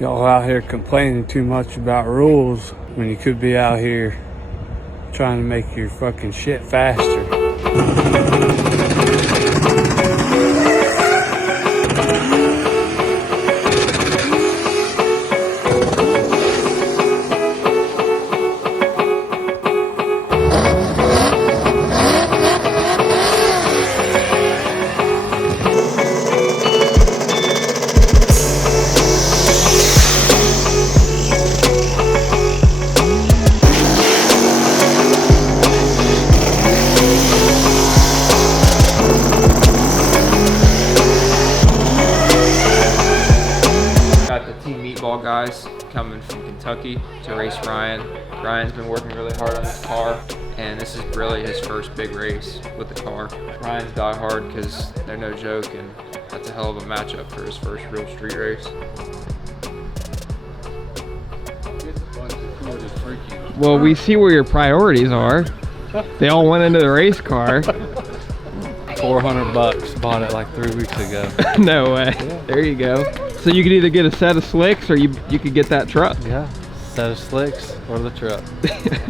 Y'all out here complaining too much about rules when you could be out here trying to make your fucking shit faster. Guys coming from Kentucky to race Ryan. Ryan's been working really hard on his car, and this is really his first big race with the car. Ryan's die hard because they're no joke, and that's a hell of a matchup for his first real street race. Well, we see where your priorities are. They all went into the race car. $400, bought it like 3 weeks ago. No way. Yeah. There you go. So you could either get a set of slicks or you could get that truck. Yeah, set of slicks or the truck.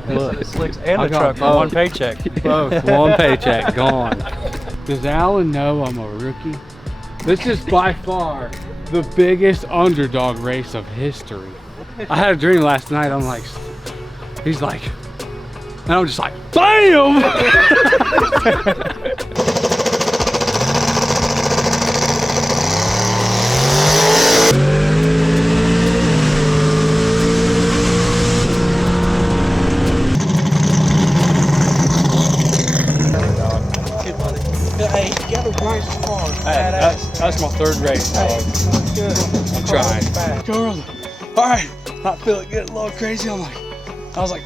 Look, slicks and the truck for one paycheck. Both, one paycheck, gone. Does Alan know I'm a rookie? This is by far the biggest underdog race of history. I had a dream last night, I'm like, he's like, and I'm just like, BAM! Hey, you got a nice car. That's my third race, dog. I'm trying. Girl, all right, not feeling good, a little crazy. I was like,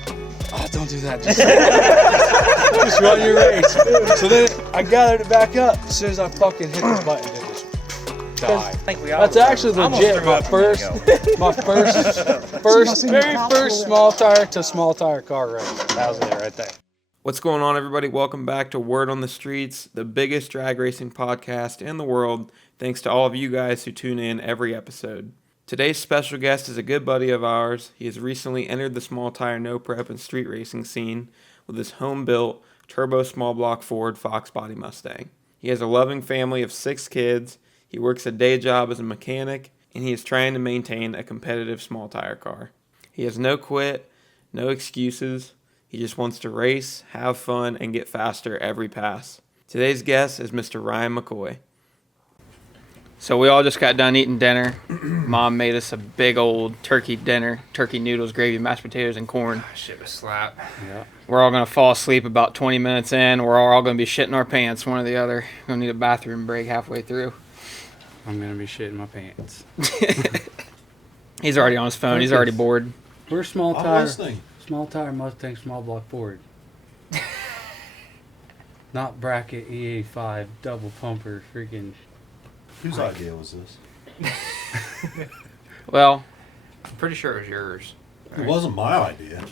oh, don't do that. Just run your race. So then I gathered it back up. As soon as I fucking hit this button, it just died. That's actually legit. My very first small tire to small tire car race. That was it right there. What's going on, everybody? Welcome back to Word on the Streets, the biggest drag racing podcast in the world, thanks to all of you guys who tune in every episode. Today's special guest is a good buddy of ours. He has recently entered the small tire no prep and street racing scene with his home-built turbo small block Ford Fox body Mustang. He has a loving family of 6 kids, he works a day job as a mechanic, and he is trying to maintain a competitive small tire car. He has no quit, no excuses. He just wants to race, have fun, and get faster every pass. Today's guest is Mr. Ryan McCoy. So we all just got done eating dinner. Mom made us a big old turkey dinner. Turkey noodles, gravy, mashed potatoes, and corn. Shit was slap. Yeah. We're all going to fall asleep about 20 minutes in. We're all going to be shitting our pants, one or the other. We're going to need a bathroom break halfway through. I'm going to be shitting my pants. He's already on his phone. He's already bored. We're small tire. Small tire Mustang, small block Ford. Not bracket E85 double pumper freaking. Whose idea was this? Well, I'm pretty sure it was yours. It wasn't my idea.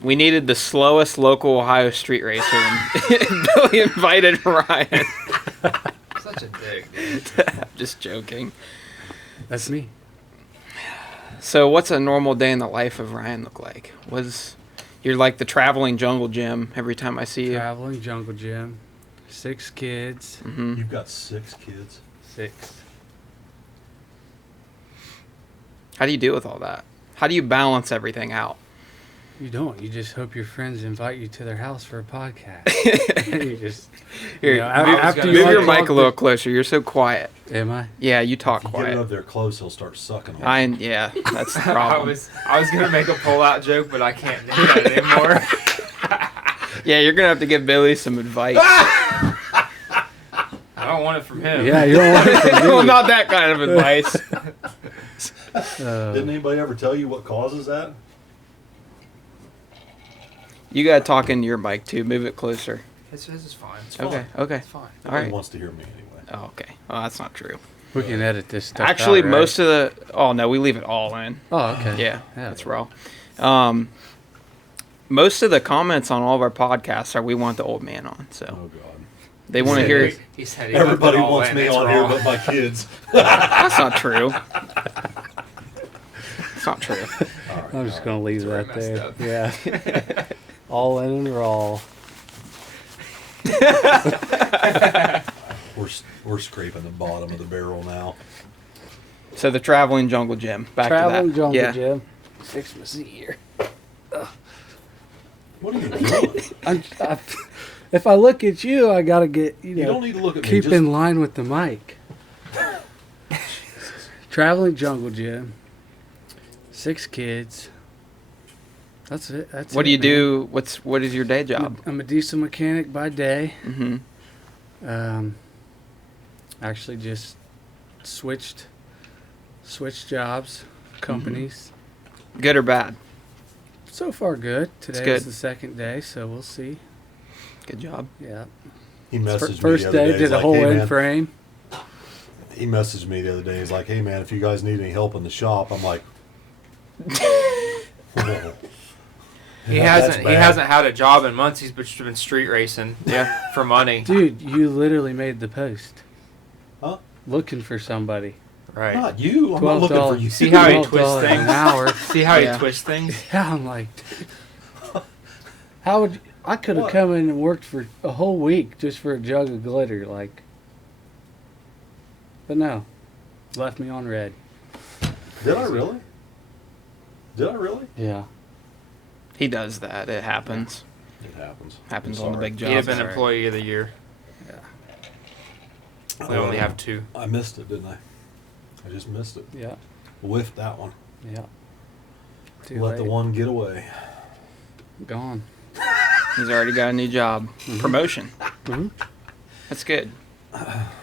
We needed the slowest local Ohio street racer, and Billy invited Ryan. Such a dick, dude. I'm just joking. That's me. So what's a normal day in the life of Ryan look like? You're like the traveling jungle gym every time I see you. Traveling jungle gym. 6 kids. Mm-hmm. You've got 6 kids? 6. How do you deal with all that? How do you balance everything out? You don't. You just hope your friends invite you to their house for a podcast. You just... Here, move your mic a little closer. You're so quiet. Am I? Yeah, you talk If you quiet. get it up there close, he'll start sucking on it. Yeah, that's the problem. I was gonna make a pull-out joke, but I can't do that anymore. Yeah, you're gonna have to give Billy some advice. I don't want it from him. Yeah, you don't want it from me. Well, not that kind of advice. Didn't anybody ever tell you what causes that? You gotta talk into your mic too. Move it closer. His is fine. It's Okay. fine. Okay. It's fine. All right. Nobody wants to hear me anyway. Oh, okay. Well, that's not true. We can edit this stuff Actually, out, right? most of the... Oh, no, we leave it all in. Oh, okay. Yeah, that's raw. Most of the comments on all of our podcasts are we want the old man on. So Oh, God. they want to hear... He said Everybody wants me on here but my kids. That's not true. It's not true. I'm just gonna leave Very that messed there. up. Yeah. All in and raw. We're scraping the bottom of the barrel now. So the traveling jungle gym. Back Traveling to that. jungle Yeah. gym. 6 months a year. What are you doing? If I look at you, I gotta get You don't need to look at me. keep Just, in line with the mic. Traveling jungle gym. 6 kids. That's it. That's What it, do you man. do? What is your day job? I'm a diesel mechanic by day. Mm-hmm. Actually, just switched jobs, companies. Good or bad? So far, good. Today good. is the second day, so we'll see. Good job. Yeah. he messaged me First the other day, day. He's did a like, whole hey, end man. frame. He messaged me the other day. He's like, hey, man, if you guys need any help in the shop, I'm like, whoa. He Yeah, that's hasn't bad. had a job in months. He's been street racing. Yeah, for money. Dude, you literally made the post. Huh? Looking for somebody. Right. Not you. I'm not looking for $12. you. See how he $12 twists an things? hour. See how Yeah. he twists things? Yeah, I'm like, how would I could have What? come in and worked for a whole week just for a jug of glitter, like. But no, left me on red. Did I really? Did I really? Yeah. He does that. It happens. It happens. Happens I'm on the sorry. big He'd have jobs. been employee of the year. Yeah. We only have 2. I missed it, didn't I? I just missed it. Yeah. Whiffed that one. Yeah. Too Let the late. one get away. Gone. He's already got a new job. Promotion. Mhm. That's good.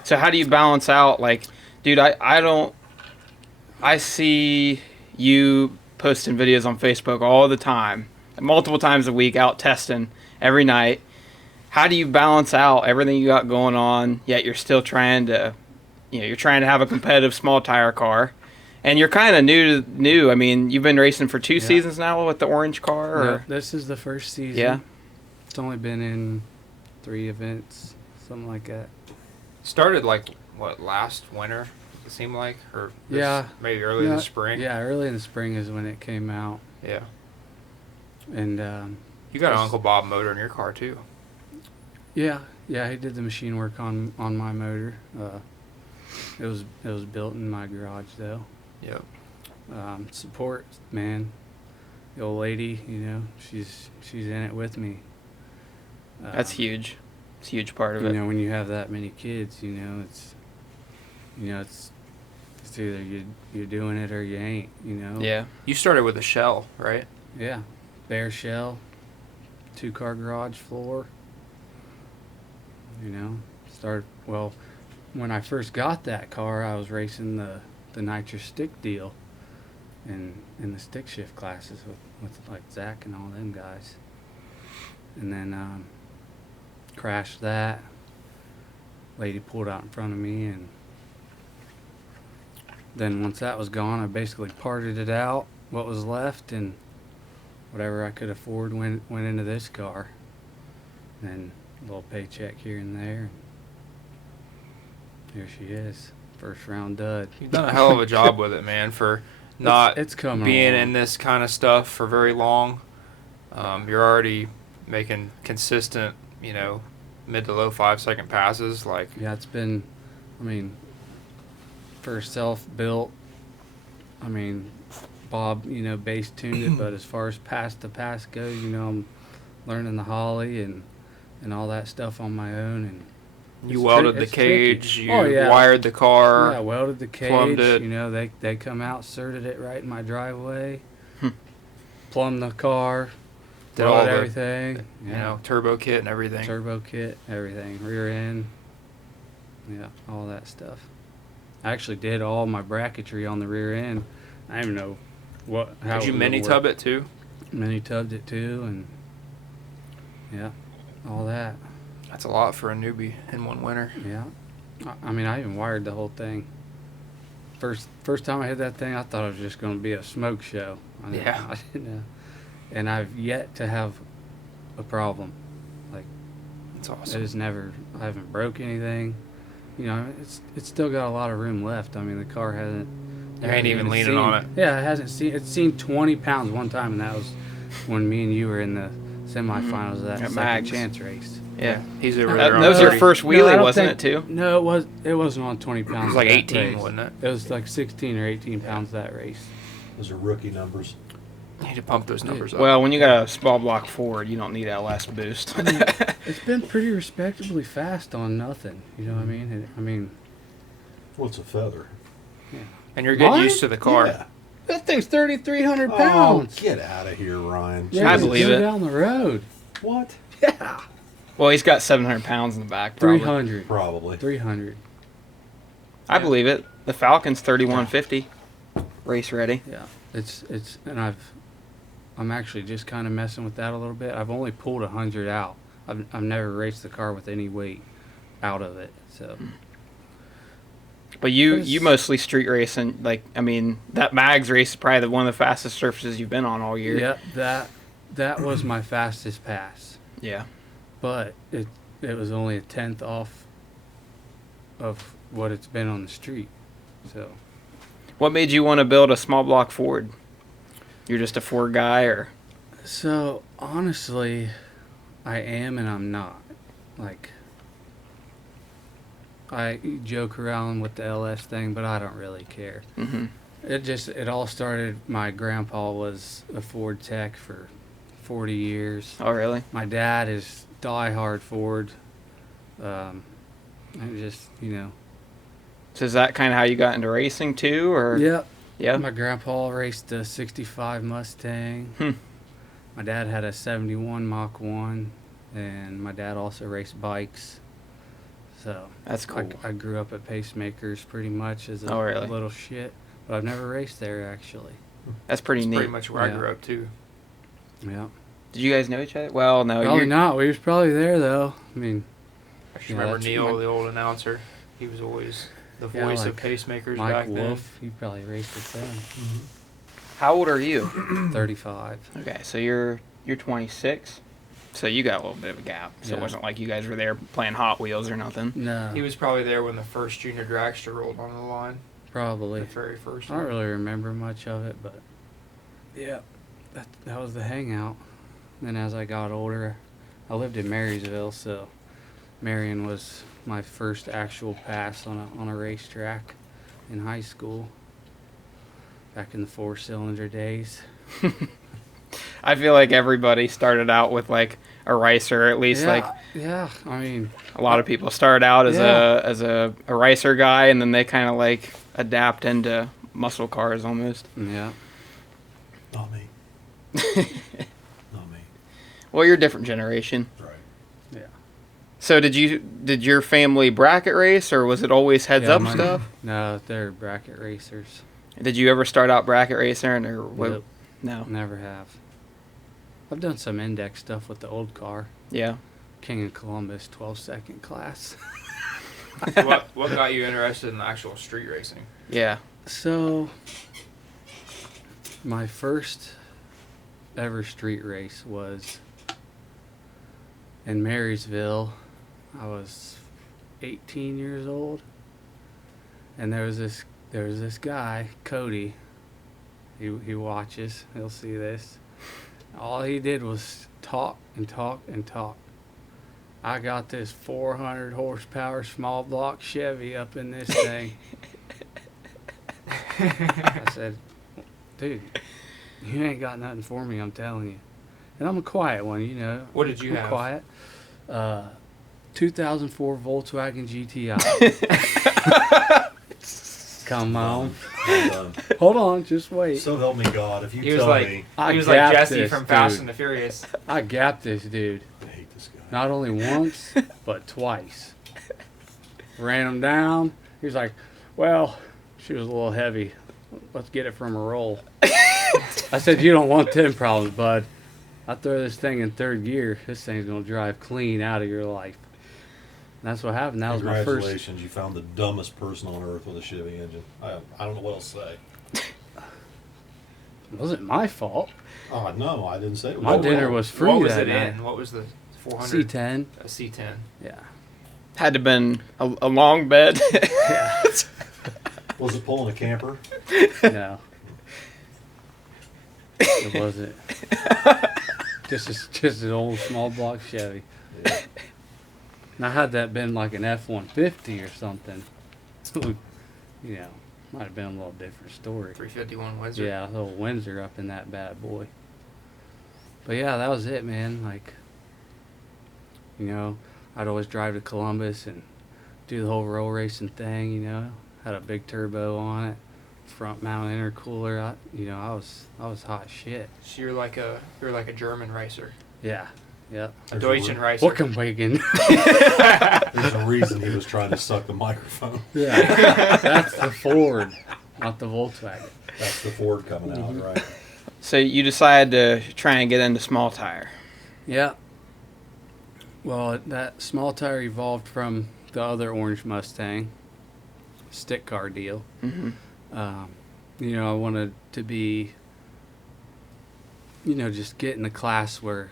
So how do you balance out, like, dude, I see you posting videos on Facebook all the time, multiple times a week, out testing every night. How do you balance out everything you got going on, yet you're still trying to, you're trying to have a competitive small tire car, and you're kind of new. I mean, you've been racing for 2 seasons now with the orange car, or No, this is the first season. Yeah. It's only been in 3 events, something like that. Started like what, last winter? It seemed like, or this- Yeah. maybe early Yeah, this spring. Yeah, early in the spring is when it came out, Yeah. and You got an Just- Uncle Bob motor in your car too. yeah, he did the machine work on my motor. It was built in my garage though. Yep. Support, man. The old lady, she's in it with me. that's huge. It's a huge part of You it. know, when you have that many kids, it's either you're doing it or you ain't. Yeah. You started with a shell, right? Yeah, bare shell, 2-car garage floor. Well, when I first got that car, I was racing the nitrous stick deal, in the stick shift classes with like Zach and all them guys, and then crashed that. Lady pulled out in front of me, and then once that was gone, I basically parted it out, what was left, and whatever I could afford went into this car. And a little paycheck here and there. Here she is, first round dud. You've done a hell of a job with it, man, for not It's coming being along. in this kind of stuff for very long. You're already making consistent, mid to low 5-second passes. Like, Yeah, it's been, for self-built, Bob, base tuned it, but as far as pass to pass goes, I'm learning the Holly and all that stuff on my own. And you it's welded the it's tricky. cage, you Oh, yeah. wired the car. Yeah, welded the plumbed cage. it. They come out, inserted it right in my driveway, plumbed the car, Did welded all the, everything. turbo kit and everything. Turbo kit, everything, rear end, all that stuff. I actually did all my bracketry on the rear end. I don't even know how. Did you it mini would tub work. it too? Mini tubbed it too, and all that. That's a lot for a newbie in one winter. Yeah, I even wired the whole thing. First time I hit that thing, I thought it was just going to be a smoke show. I didn't know. And I've yet to have a problem. That's It awesome. has never. I haven't broke anything. It's still got a lot of room left. The car hasn't There ain't even leaning on it. Yeah, it's seen 20 pounds one time, and that was when me and you were in the semifinals of that At second Mags. chance race. Yeah. He's over there. That was your first I wheelie, don't wasn't think- it, too? No, it wasn't on 20 pounds. It was like that 18, race. wasn't it? It was like 16 or 18 pounds that race. Those are rookie numbers. You need to pump those numbers up. Well, when you got a small block Ford, you don't need that last boost. It's been pretty respectably fast on nothing. You know what I mean? I mean, What's a feather? and you're getting Mine? used to the car. Yeah. that thing's 3,300 Oh, pounds. get out of here, Ryan. Yeah, I just believe go it. down the road. What? Yeah. Well, he's got 700 pounds in the back, probably. 300. Probably. 300. I believe it. The Falcon's 3150, race ready. Yeah. And I'm actually just kind of messing with that a little bit. I've only pulled 100 out. I've never raced the car with any weight out of it. So. But you mostly street racing. Like, I mean, that Mags race is probably one of the fastest surfaces you've been on all year. Yeah, that was my fastest pass. Yeah. But it was only a tenth off of what it's been on the street. So What made you want to build a small block Ford? You're just a Ford guy, or? So honestly, I am and I'm not. Like, I joke around with the LS thing, but I don't really care. Mm-hmm. It all started, my grandpa was a Ford tech for 40 years. Oh, really? My dad is diehard Ford. And just, you know. So is that kind of how you got into racing too, or? Yep. Yeah. My grandpa raced a 65 Mustang. My dad had a 71 Mach 1, and my dad also raced bikes. So That's cool. I grew up at Pacemakers pretty much as a Oh, really? little shit, but I've never raced there actually. That's pretty That's neat. pretty much where I Yeah. grew up too. Yeah. Did you guys know each other? Well, no. Probably you're not. We was probably there though. I mean, I just Yeah, remember that's Neil, my- the old announcer. He was always the Yeah, voice like of pacemakers Mike back Wolf, he probably raced with them. How old are you? 35. Okay, so you're 26. So you got a little bit of a gap. So it Yeah. wasn't like you guys were there playing Hot Wheels or nothing. No, then. He was probably there when the first junior dragster rolled onto the line. probably. The very first I don't one. really remember much of it, but yeah, that was the hangout. Then as I got older, I lived in Marysville, so Marion was my first actual pass on a racetrack in high school. Back in the 4-cylinder days. I feel like everybody started out with like a ricer, at least yeah, like yeah. I mean, a lot of people start out as Yeah. a ricer guy, and then they kind of like adapt into muscle cars almost. yeah. Not me. Not me. Well, you're a different generation. Right. So did your family bracket race, or was it always heads Yeah, up my- stuff? No, they're bracket racers. Did you ever start out bracket racing, or what? Nope. No? Never have. I've done some index stuff with the old car. Yeah. King of Columbus 12-second class. what got you interested in actual street racing? Yeah. So, my first ever street race was in Marysville. I was 18 years old, and there was this guy, Cody. He watches. He'll see this. All he did was talk and talk and talk. I got this 400 horsepower small block Chevy up in this thing. I said, dude, you ain't got nothing for me, I'm telling you. And I'm a quiet one, you know. What did you I'm have? Quiet. 2004 Volkswagen GTI. Come on. Well done. Hold on, just wait. So help me God, if you He was tell like me. I he was like gapped Jesse this from Fast dude. and the Furious. I gapped this dude. I hate this guy. Not only once, but twice. Ran him down. He was like, well, she was a little heavy. Let's get it from a roll. I said, you don't want them problems, bud. I throw this thing in third gear. This thing's going to drive clean out of your life. And that's what happened. That was my first. Congratulations, you found the dumbest person on earth with a Chevy engine. I don't know what else to say. It wasn't my fault. Oh, no, I didn't say it was. My your dinner fault. was free What was that it night. in? What was the 400? C10. A C10. Yeah. Had to been a long bed. Was it pulling a camper? No. It wasn't. Just an old small block Chevy. Yeah. Now, had that been like an F-150 or something, you know, might have been a little different story. 351 Windsor. Yeah, a little Windsor up in that bad boy. But yeah, that was it, man. Like, you know, I'd always drive to Columbus and do the whole roll racing thing, you know. Had a big turbo on it, front mount intercooler. I was hot shit. So you're like a German racer. Yeah. Yep. A Deutschen racer. Wickenwagen. There's a reason he was trying to suck the microphone. Yeah. That's the Ford, not the Volkswagen. That's the Ford coming out, right? So you decided to try and get into small tire. Yeah. Well, that small tire evolved from the other orange Mustang stick car deal. Mm-hmm. You know, I wanted to be, you know, just get in the class where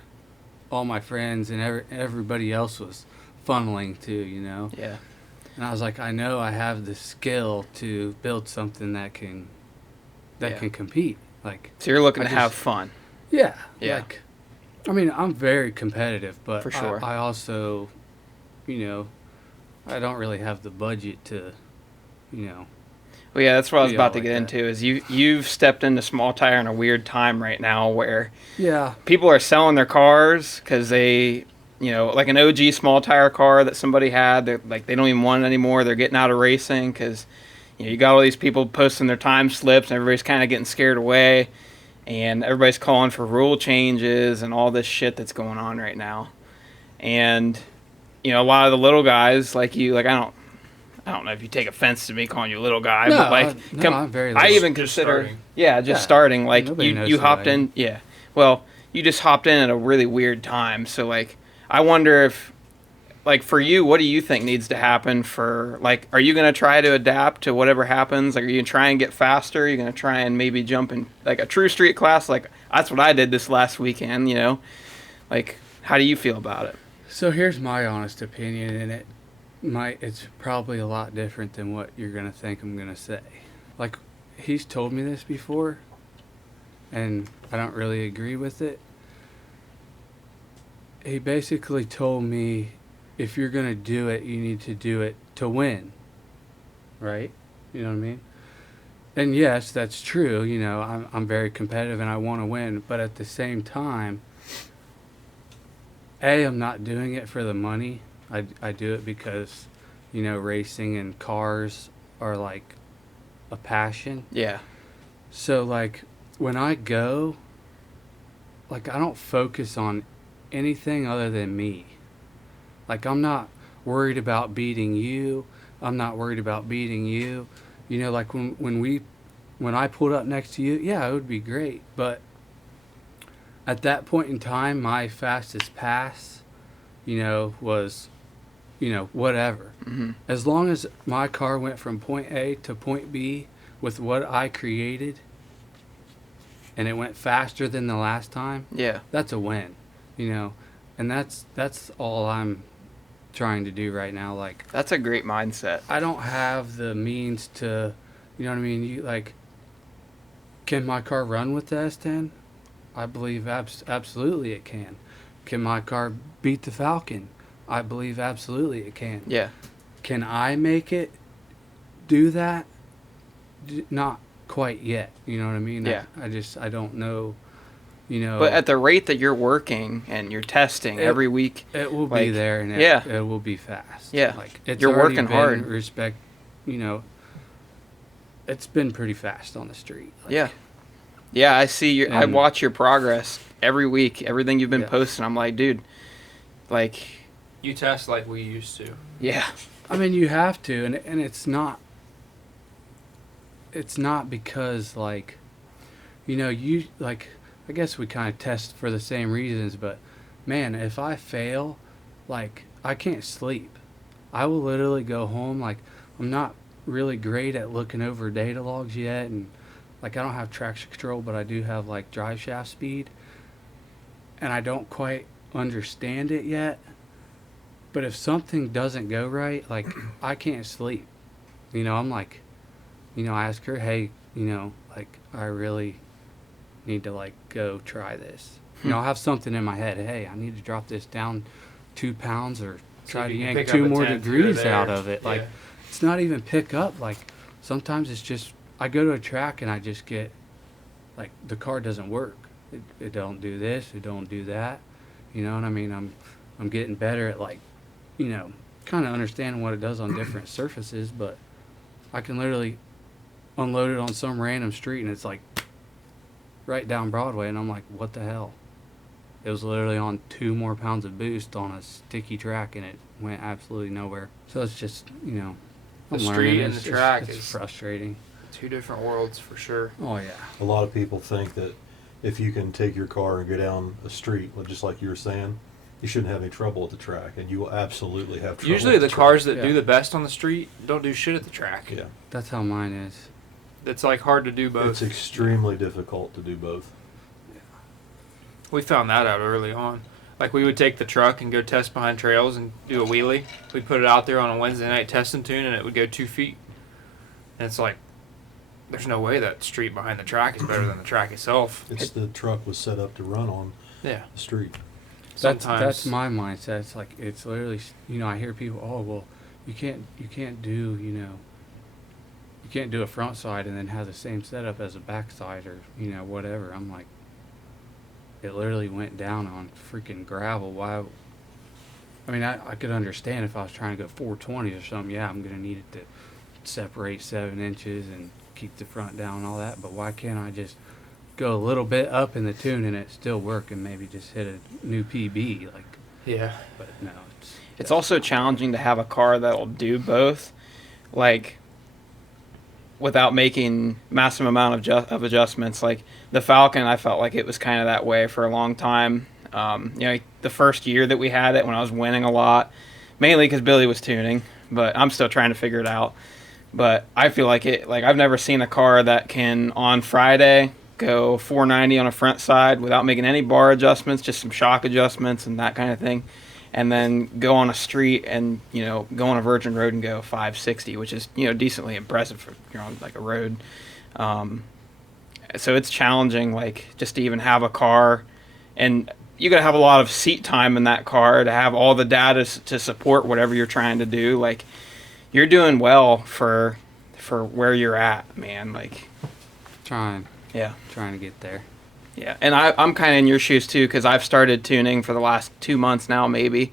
all my friends and everybody else was funneling to, you know. Yeah. And I was like, I know I have the skill to build something that can compete. Like, So you're looking I to have just- fun. yeah. Yeah. Like, I mean, I'm very competitive, but For sure. I also, you know, I don't really have the budget to, you know. Well, yeah, that's what I was Yeah, about to like get that. into. Is you've stepped into small tire in a weird time right now where Yeah. people are selling their cars because they, you know, like an OG small tire car that somebody had, they don't even want it anymore. They're getting out of racing because, you know, you got all these people posting their time slips and everybody's kind of getting scared away, and everybody's calling for rule changes and all this shit that's going on right now. And, you know, a lot of the little guys like you, like I don't know if you take offense to me calling you a little guy, No, but like, I'm very I little. even Just consider, starting. yeah, just Yeah, starting. Like nobody knows you who hopped I am. in, yeah. Well, you just hopped in at a really weird time. So like, I wonder if, like, for you, what do you think needs to happen for, like, are you gonna try to adapt to whatever happens? Like, are you gonna try and get faster? Are you gonna try and maybe jump in like a true street class? Like, that's what I did this last weekend. You know, like, how do you feel about it? So here's my honest opinion, and it's probably a lot different than what you're gonna think I'm gonna say. Like, he's told me this before, and I don't really agree with it. He basically told me, if you're gonna do it, you need to do it to win, right? You know what I mean? And yes, that's true. You know, I'm very competitive and I want to win, but at the same time, I'm not doing it for the money. I do it because, you know, racing and cars are like a passion. Yeah. So like when I go, like I don't focus on anything other than me. Like I'm not worried about beating you. I'm not worried about beating you. You know, like when I pulled up next to you, yeah, it would be great. But at that point in time, my fastest pass, you know, was, you know, whatever. Mm-hmm. As long as my car went from point A to point B with what I created, and it went faster than the last time, Yeah. that's a win, you know. And that's all I'm trying to do right now. Like, That's a great mindset. I don't have the means to, you know what I mean? You like, can my car run with the S10? I believe absolutely it can. Can my car beat the Falcon? I believe absolutely it can. Yeah. Can I make it do that? Not quite yet. You know what I mean? Yeah. I don't know. You know. But at the rate that you're working and you're testing It- every week, it will be like, there, and yeah. it will be fast. Yeah. Like it's You're already working been hard. Respect, you know. It's been pretty fast on the street. Like, yeah. Yeah, I see your. I And- watch your progress every week. Everything you've been Yeah. posting, I'm like, dude, like, You test like we used to. yeah, I mean, you have to, and it's not. It's not because like, you know, you like. I guess we kind of test for the same reasons, but man, if I fail, like I can't sleep. I will literally go home. Like I'm not really great at looking over data logs yet, and like I don't have traction control, but I do have like drive shaft speed, and I don't quite understand it yet. But if something doesn't go right, like I can't sleep. You know, I'm like I ask her, hey, like, I really need to, like, go try this. I'll have something in my head. Hey, I need to drop this down 2 pounds or try to yank 2 more degrees out of it. Like, it's not even pick up. Like, sometimes it's just, I go to a track and I just get, like, the car doesn't work. It don't do this, it don't do that. You know what I mean? I'm getting better at, like, kind of understanding what it does on different surfaces, but I can literally unload it on some random street and it's like right down Broadway, and I'm like, what the hell? It was literally on 2 more pounds of boost on a sticky track, and it went absolutely nowhere. So it's just, I'm The learning. street and the track it's is frustrating. 2 different worlds for sure. Oh yeah. A lot of people think that if you can take your car and go down a street, just like you were saying, you shouldn't have any trouble at the track, and you will absolutely have trouble. Usually at the track. cars that Yeah. do the best on the street don't do shit at the track. Yeah, That's how mine is. It's like hard to do both. it's extremely difficult to do both. We found that out early on. Like, we would take the truck and go test behind trails and do a wheelie. We'd put it out there on a Wednesday night test and tune, and it would go 2 feet. And it's like, there's no way that street behind the track is better than the track itself. It's the truck was set up to run on Yeah. the street. Sometimes. That's my mindset. It's like, it's literally, I hear people, oh, well, you can't do, you can't do a front side and then have the same setup as a back side or, whatever. I'm like, it literally went down on freaking gravel. Why? I mean, I could understand if I was trying to go 420 or something. Yeah, I'm going to need it to separate 7 inches and keep the front down and all that. But why can't I just go a little bit up in the tune and it still work and maybe just hit a new PB? Like, Yeah. but no. It's also challenging to have a car that'll do both, like, without making massive amount of adjustments. Like the Falcon, I felt like it was kind of that way for a long time. The first year that we had it, when I was winning a lot, mainly because Billy was tuning, but I'm still trying to figure it out. But I feel like I've never seen a car that can, on Friday, go 490 on a front side without making any bar adjustments, just some shock adjustments and that kind of thing, and then go on a street and, go on a virgin road and go 560, which is, decently impressive for you're on like a road. So it's challenging, like, just to even have a car, and you got to have a lot of seat time in that car to have all the data to support whatever you're trying to do. Like, you're doing well for where you're at, man. Like, Trying to get there. Yeah, and I'm kind of in your shoes too, because I've started tuning for the last 2 months now, maybe,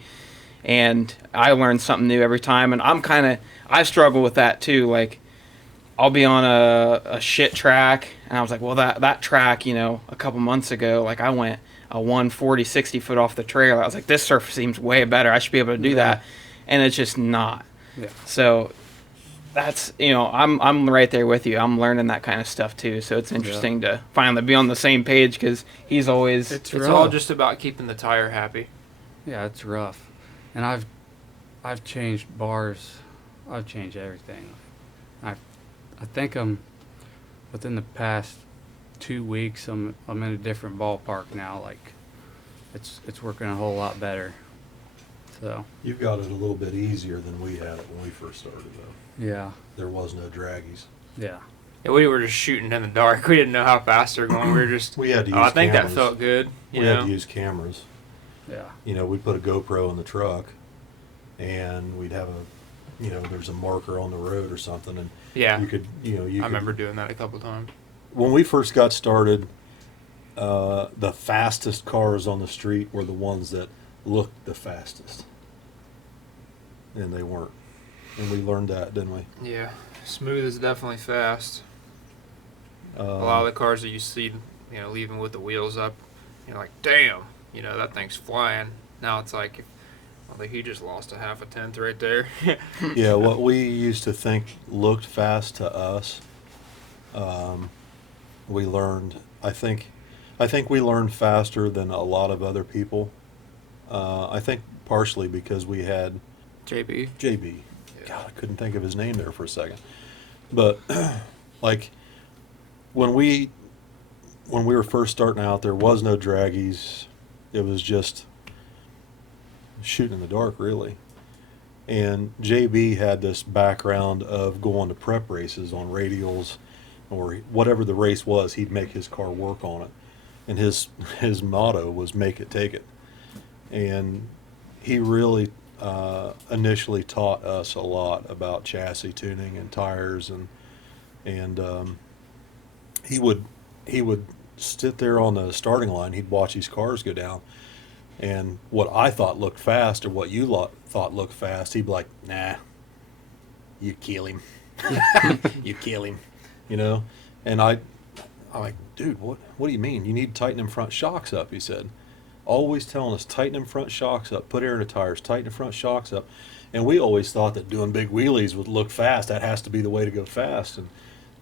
and I learn something new every time, and I struggle with that too. Like, I'll be on a shit track, and I was like, well, that track, a couple months ago, like, I went a 140, 60 foot off the trailer. I was like, this surface seems way better. I should be able to do that, and it's just not. Yeah. So that's, I'm right there with you. I'm learning that kind of stuff too. So it's interesting to finally be on the same page, because he's always. It's all just about keeping the tire happy. Yeah, it's rough. And I've changed bars. I've changed everything. I think I'm within the past 2 weeks I'm in a different ballpark now. Like, it's working a whole lot better. So You've got it a little bit easier than we had it when we first started, though. yeah. There was no draggies. Yeah. Yeah, we were just shooting in the dark. We didn't know how fast they were going. We were just. We had to use I think cameras. that felt good. We had to use cameras. Yeah. We'd put a GoPro in the truck, and we'd have there's a marker on the road or something, and Yeah. you could, I remember doing that a couple times. When we first got started, the fastest cars on the street were the ones that looked the fastest, and they weren't. And we learned that, didn't we? Yeah. Smooth is definitely fast. A lot of the cars that you see, leaving with the wheels up, you're like, damn, that thing's flying. Now it's like, I think he just lost a half a tenth right there. Yeah, what we used to think looked fast to us, we learned. I think we learned faster than a lot of other people. I think partially because we had JB. JB. God, I couldn't think of his name there for a second. But like when we were first starting out, there was no draggies. It was just shooting in the dark, really. And JB had this background of going to prep races on radials or whatever the race was, he'd make his car work on it. And his motto was make it, take it. And he really initially taught us a lot about chassis tuning and tires, and he would sit there on the starting line. He'd watch these cars go down, and what I thought looked fast or what you thought looked fast, he'd be like, "Nah, you kill him, you kill him," you know. And I'm like, "Dude, what do you mean? You need to tighten them front shocks up," he said. Always telling us, tighten them front shocks up, put air in the tires, tighten the front shocks up. And we always thought that doing big wheelies would look fast. That has to be the way to go fast. And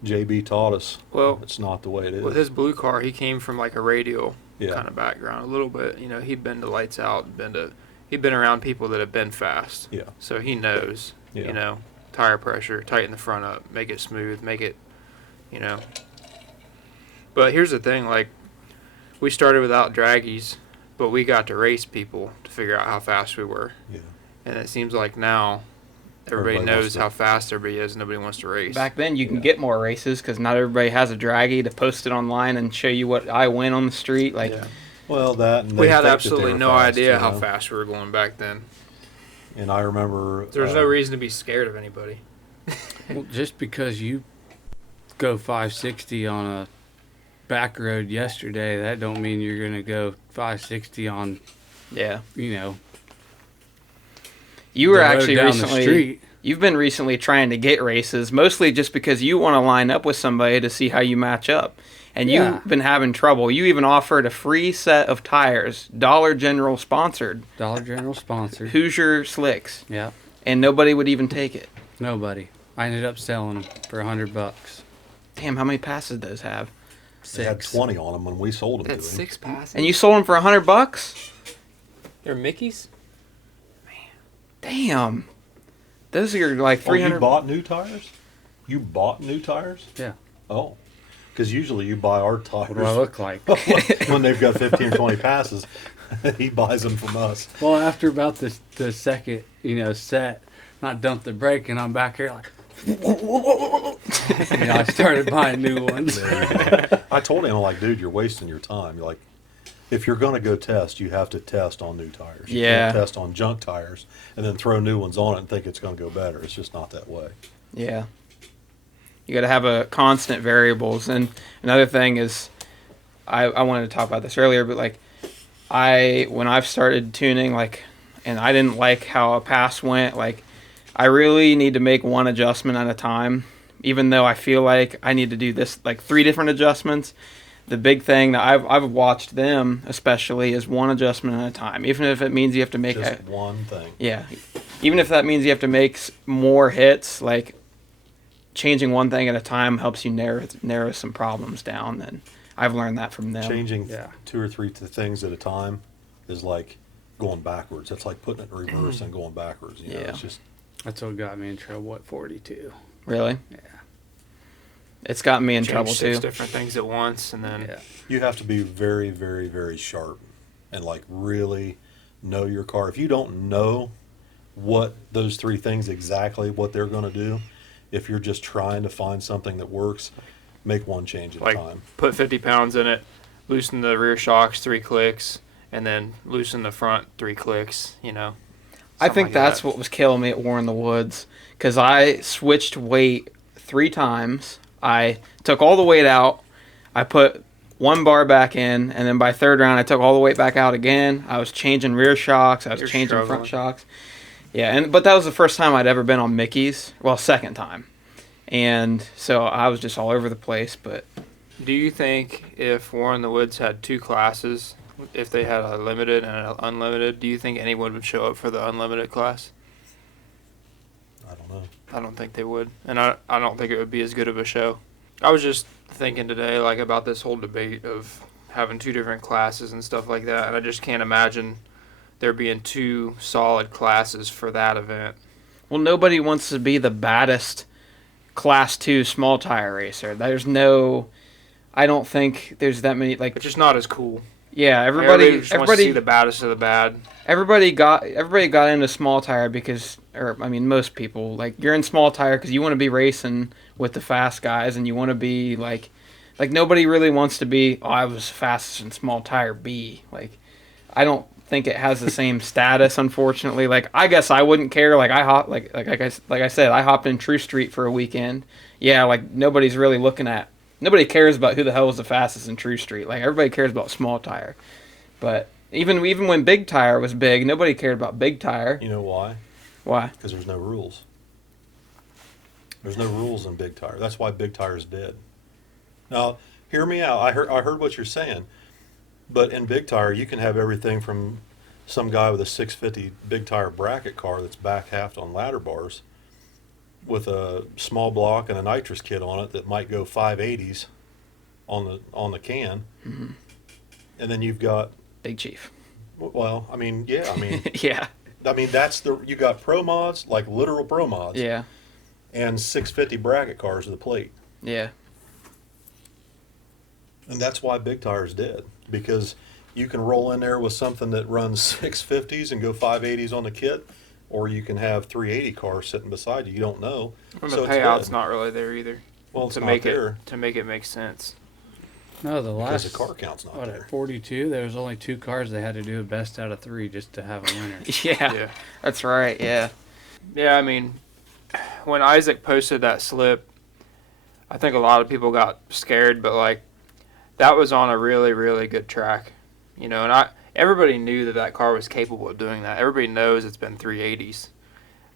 JB taught us, well, it's not the way it is. With his blue car, he came from like a radial Yeah. kind of background a little bit. You know, he'd been to Lights Out, he'd been around people that have been fast. Yeah. So he knows, Yeah. you know, tire pressure, tighten the front up, make it smooth, make it, you know. But here's the thing, like, we started without draggies, but we got to race people to figure out how fast we were. Yeah. And it seems like now everybody Everybody wants knows to- how fast everybody is. Nobody wants to race. Back then, you can Yeah. get more races because not everybody has a draggy to post it online and show you what I win on the street. Like, Yeah. Well, that and We they had think that they absolutely were no fast, idea you how know? fast we were going back then. And I remember There was no reason to be scared of anybody. Well, just because you go 560 on a back road yesterday, that don't mean you're gonna go 560 on, yeah. you know, You were the road actually down the recently. street. You've been recently trying to get races, mostly just because you want to line up with somebody to see how you match up. And Yeah. you've been having trouble. You even offered a free set of tires, Dollar General sponsored, Dollar General sponsored. Hoosier Slicks, Yeah, and nobody would even take it. nobody. I ended up selling them for $100. Damn, how many passes those have? they had 6. 20 on them when we sold them to him. That's 6 passes. And you sold them for $100? They're Mickey's? Damn. Those are like Oh, 300. you bought new tires? You bought new tires? Yeah. Oh. Because usually you buy our tires What do I look like? when they've got 15 or 20 passes. He buys them from us. Well, after about the second, set, not dump the brake, and I'm back here like, I started buying new ones. I told him, I'm like, dude, you're wasting your time. You're like, if you're going to go test, you have to test on new tires. You Yeah. can't test on junk tires and then throw new ones on it and think it's going to go better. It's just not that way. Yeah. You got to have a constant variables. And another thing is, I wanted to talk about this earlier, but like, when I've started tuning, like, and I didn't like how a pass went, like, I really need to make one adjustment at a time, even though I feel like I need to do this, like 3 different adjustments. The big thing that I've watched them, especially, is one adjustment at a time, even if it means you have to make Just one thing. yeah, even if that means you have to make more hits, like changing one thing at a time helps you narrow some problems down. And I've learned that from them. Changing Yeah. 2 or 3 things at a time is like going backwards. It's like putting it in reverse and going backwards. You know, Yeah. it's just That's what got me in trouble at 42. Really? Yeah. It's gotten me in Change trouble 6 too. different things at once, and then Yeah. you have to be very, very, very sharp and like really know your car. If you don't know what those 3 things exactly what they're going to do, if you're just trying to find something that works, make one change at like a time. put 50 pounds in it, loosen the rear shocks 3 clicks, and then loosen the front 3 clicks. You know. I Something think like that's that. what was killing me at War in the Woods, because I switched weight 3 times. I took all the weight out. I put 1 bar back in, and then by 3rd round, I took all the weight back out again. I was changing rear shocks. I was You're changing struggling. front shocks. Yeah, but that was the first time I'd ever been on Mickey's. Well, second time. And so I was just all over the place, but Do you think if War in the Woods had 2 classes, if they had a limited and an unlimited, do you think anyone would show up for the unlimited class? I don't know. I don't think they would, and I don't think it would be as good of a show. I was just thinking today, like, about this whole debate of having 2 different classes and stuff like that, and I just can't imagine there being 2 solid classes for that event. well, nobody wants to be the baddest Class 2 small tire racer. I don't think there's that many, like, It's just not as cool. Yeah, Everybody just wants to see the baddest of the bad. Everybody got into small tire because, most people, like, you're in small tire because you want to be racing with the fast guys, and you want to be like nobody really wants to be, I was fastest in small tire B. Like, I don't think it has the same status, unfortunately. Like, I guess I wouldn't care. Like, like I said, I hopped in True Street for a weekend. Yeah, like, nobody cares about who the hell was the fastest in True Street. Like, everybody cares about small tire. But even when big tire was big, nobody cared about big tire. You know why? Why? Because there's no rules. There's no rules in big tire. That's why big tire is dead. Now, hear me out. I heard what you're saying. But in big tire, you can have everything from some guy with a 650 big tire bracket car that's back halved on ladder bars with a small block and a nitrous kit on it that might go 580s on the can. Mm-hmm. And then you've got Big Chief. Well, yeah. Yeah. You got pro mods, like literal pro mods. Yeah. And 650 bracket cars with a plate. Yeah. And that's why big tire is dead, because you can roll in there with something that runs 650s and go 580s on the kit, or you can have 380 cars sitting beside you. You don't know. And so the payout's not really there either. Well, it's to not make there. To make it make sense. No, the Because last the car count's not there. at 42, there was only 2 cars they had to do a best out of 3 just to have a winner. Yeah. That's right. Yeah. Yeah, when Isaac posted that slip, I think a lot of people got scared, but like, that was on a really, really good track, and everybody knew that car was capable of doing that. Everybody knows it's been 380s,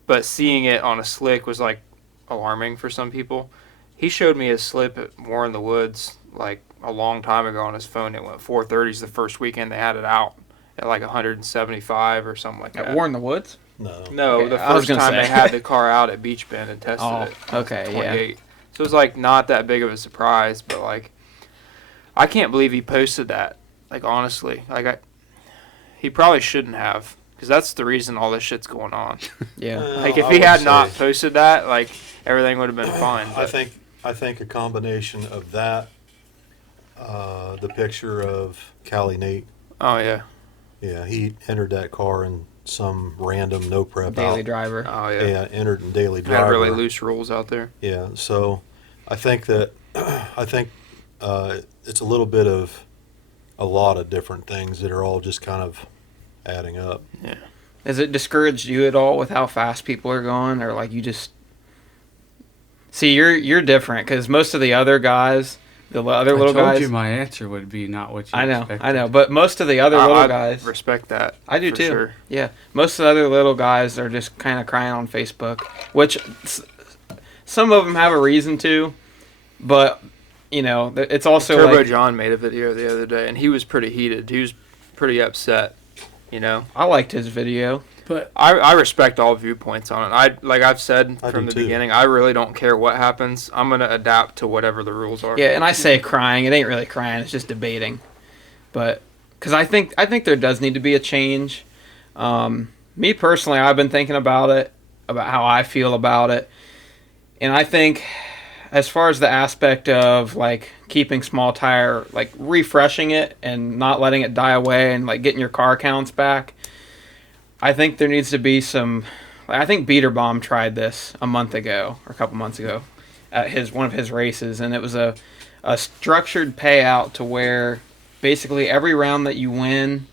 but seeing it on a slick was like alarming for some people. He showed me his slip at War in the Woods like a long time ago on his phone. It went 430s the first weekend they had it out at like 175 or something like that. At War in the Woods? No, Okay, the I was first gonna time say. they had the car out at Beach Bend and tested it. Okay, 28. yeah. So it was like not that big of a surprise, but like, I can't believe he posted that. Like, honestly, he probably shouldn't have, because that's the reason all this shit's going on. Yeah. Like, if I he would had not say- posted that, like, everything would have been fine. I But think a combination of that, the picture of Cali Nate. oh yeah, Yeah, he entered that car in some random no prep Daily out. driver. oh yeah, Yeah, entered in daily Had driver. really loose rules out there. Yeah, so I think it's a little bit of a lot of different things that are all just kind of adding up. Yeah. Has it discouraged you at all with how fast people are going, or like you just see you're different because most of the other guys, the other little I told guys. you my answer would be not what you I know, expected. but most of the other little I guys. respect that. I do for too. Sure. Yeah, most of the other little guys are just kind of crying on Facebook, which some of them have a reason to, but it's also Turbo like John made a video the other day, and he was pretty heated. He was pretty upset. I liked his video. But I respect all viewpoints on it. Like I've said I from do the too. beginning, I really don't care what happens. I'm gonna adapt to whatever the rules are. Yeah, and I say crying. It ain't really crying. It's just debating. But because I think there does need to be a change. Me personally, I've been thinking about it, about how I feel about it, and I think as far as the aspect of like keeping small tire, like refreshing it and not letting it die away and like getting your car counts back, I think there needs to be some. I think Beater Bomb tried this a month ago or a couple months ago at one of his races, and it was a structured payout to where basically every round that you win,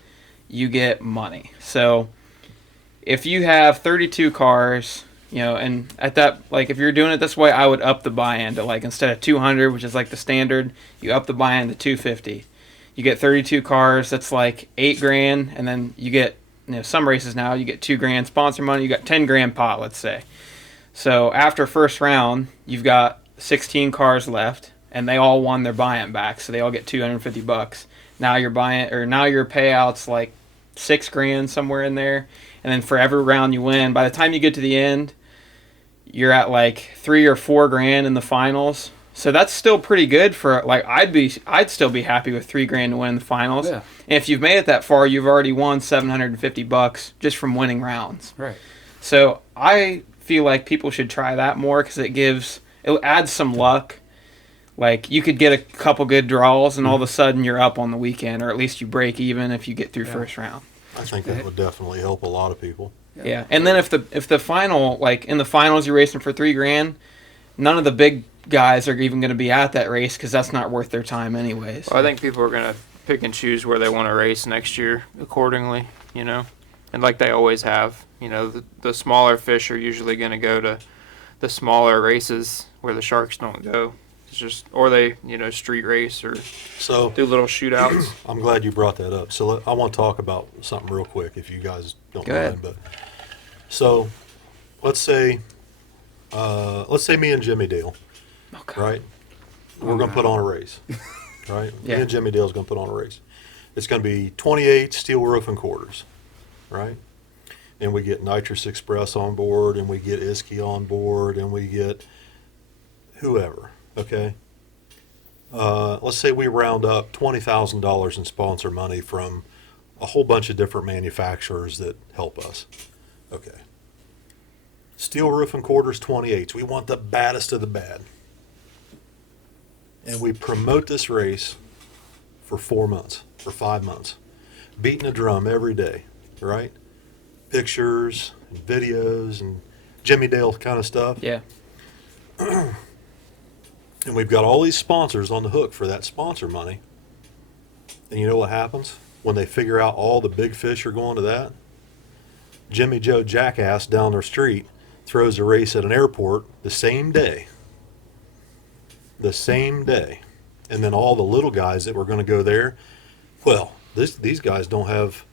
you get money. So if you have 32 cars, and at that, like if you're doing it this way, I would up the buy-in to like instead of 200, which is like the standard, you up the buy-in to 250. You get 32 cars, that's like $8,000, and then you get some races now you get $2,000 sponsor money, you got $10,000 pot, let's say. So after first round, you've got 16 cars left, and they all won their buy-in back, so they all get $250. Now your payout's like $6,000 somewhere in there, and then for every round you win, by the time you get to the end, you're at like $3,000 or $4,000 in the finals. So that's still pretty good for like I'd still be happy with $3,000 to win the finals. Yeah. And if you've made it that far, you've already won $750 just from winning rounds. right. So I feel like people should try that more because it adds some luck. Like, you could get a couple good draws, and all of a sudden you're up on the weekend, or at least you break even if you get through first round. I think that would definitely help a lot of people. Yeah. And then if the final, like in the finals you're racing for $3,000, none of the big guys are even going to be at that race because that's not worth their time anyways. Well, I think people are going to pick and choose where they want to race next year accordingly, you know, and like they always have. You know, the smaller fish are usually going to go to the smaller races where the sharks don't go. It's just, or they, you know, street race or So do little shootouts. I'm glad you brought that up. So I want to talk about something real quick, if you guys don't Go mind. ahead. But so let's say me and Jimmy Dale, Okay. right? We're going to put on a race, right? Yeah. Me and Jimmy Dale's going to put on a race. It's going to be 28 steel roof and quarters, right? And we get Nitrous Express on board, and we get Iski on board, and we get whoever, okay? Let's say we round up $20,000 in sponsor money from a whole bunch of different manufacturers that help us. Okay. Steel roof and quarters 28s. We want the baddest of the bad. And we promote this race for 4 months, for 5 months. Beating a drum every day, right? Pictures, and videos, and Jimmy Dale kind of stuff. Yeah. And we've got all these sponsors on the hook for that sponsor money. And you know what happens? When they figure out all the big fish are going to that, Jimmy Joe Jackass down their street throws a race at an airport the same day. The same day. And then all the little guys that were going to go there, well, these guys don't have,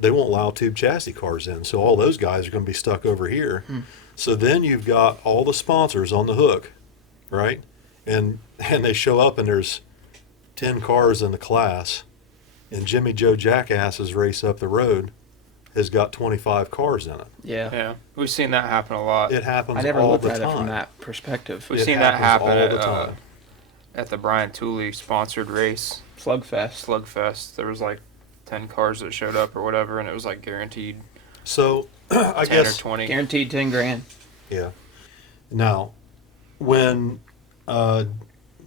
they won't allow tube chassis cars in. So all those guys are going to be stuck over here. So then you've got all the sponsors on the hook, right? And they show up and there's 10 cars in the class, and Jimmy Joe Jackass's race up the road has got 25 cars in it. Yeah. Yeah, we've seen that happen a lot. It happens I never all looked the at time. it from that perspective. We've It seen that happens happen all the time. at the Brian Tooley sponsored race, Slugfest. Slugfest. There was like 10 cars that showed up or whatever, and it was like guaranteed So I 10 guess or 20. Guaranteed $10,000. yeah. Now, when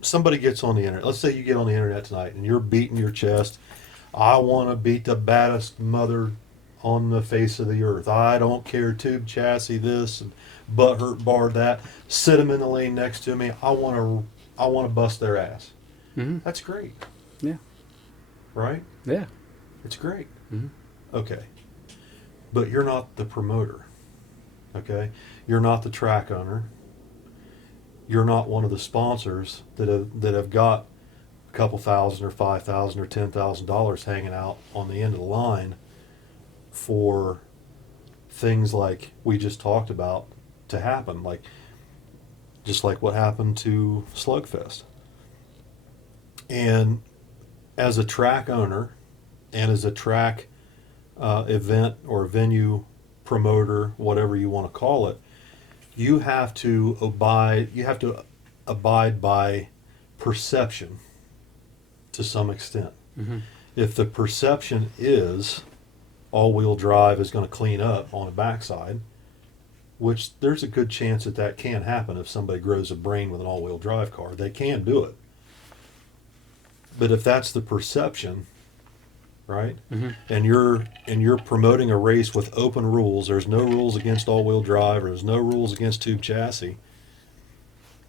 somebody gets on the internet, let's say you get on the internet tonight and you're beating your chest, I want to beat the baddest mother on the face of the earth. I don't care tube chassis this and butthurt bar that. Sit them in the lane next to me. I want to bust their ass. Mhm. That's great. Yeah. Right? Yeah. It's great. Mhm. Okay. But you're not the promoter. Okay? You're not the track owner. You're not one of the sponsors that have got a couple thousand or $5,000 or $10,000 hanging out on the end of the line for things like we just talked about to happen, like just like what happened to Slugfest. And as a track owner and as a track event or venue promoter, whatever you want to call it, you have to abide by perception to some extent. Mhm. If the perception is all-wheel drive is going to clean up on a backside, which there's a good chance that can happen if somebody grows a brain with an all-wheel drive car. They can do it. But if that's the perception, right? Mhm. And you're promoting a race with open rules. There's no rules against all-wheel drive. There's no rules against tube chassis.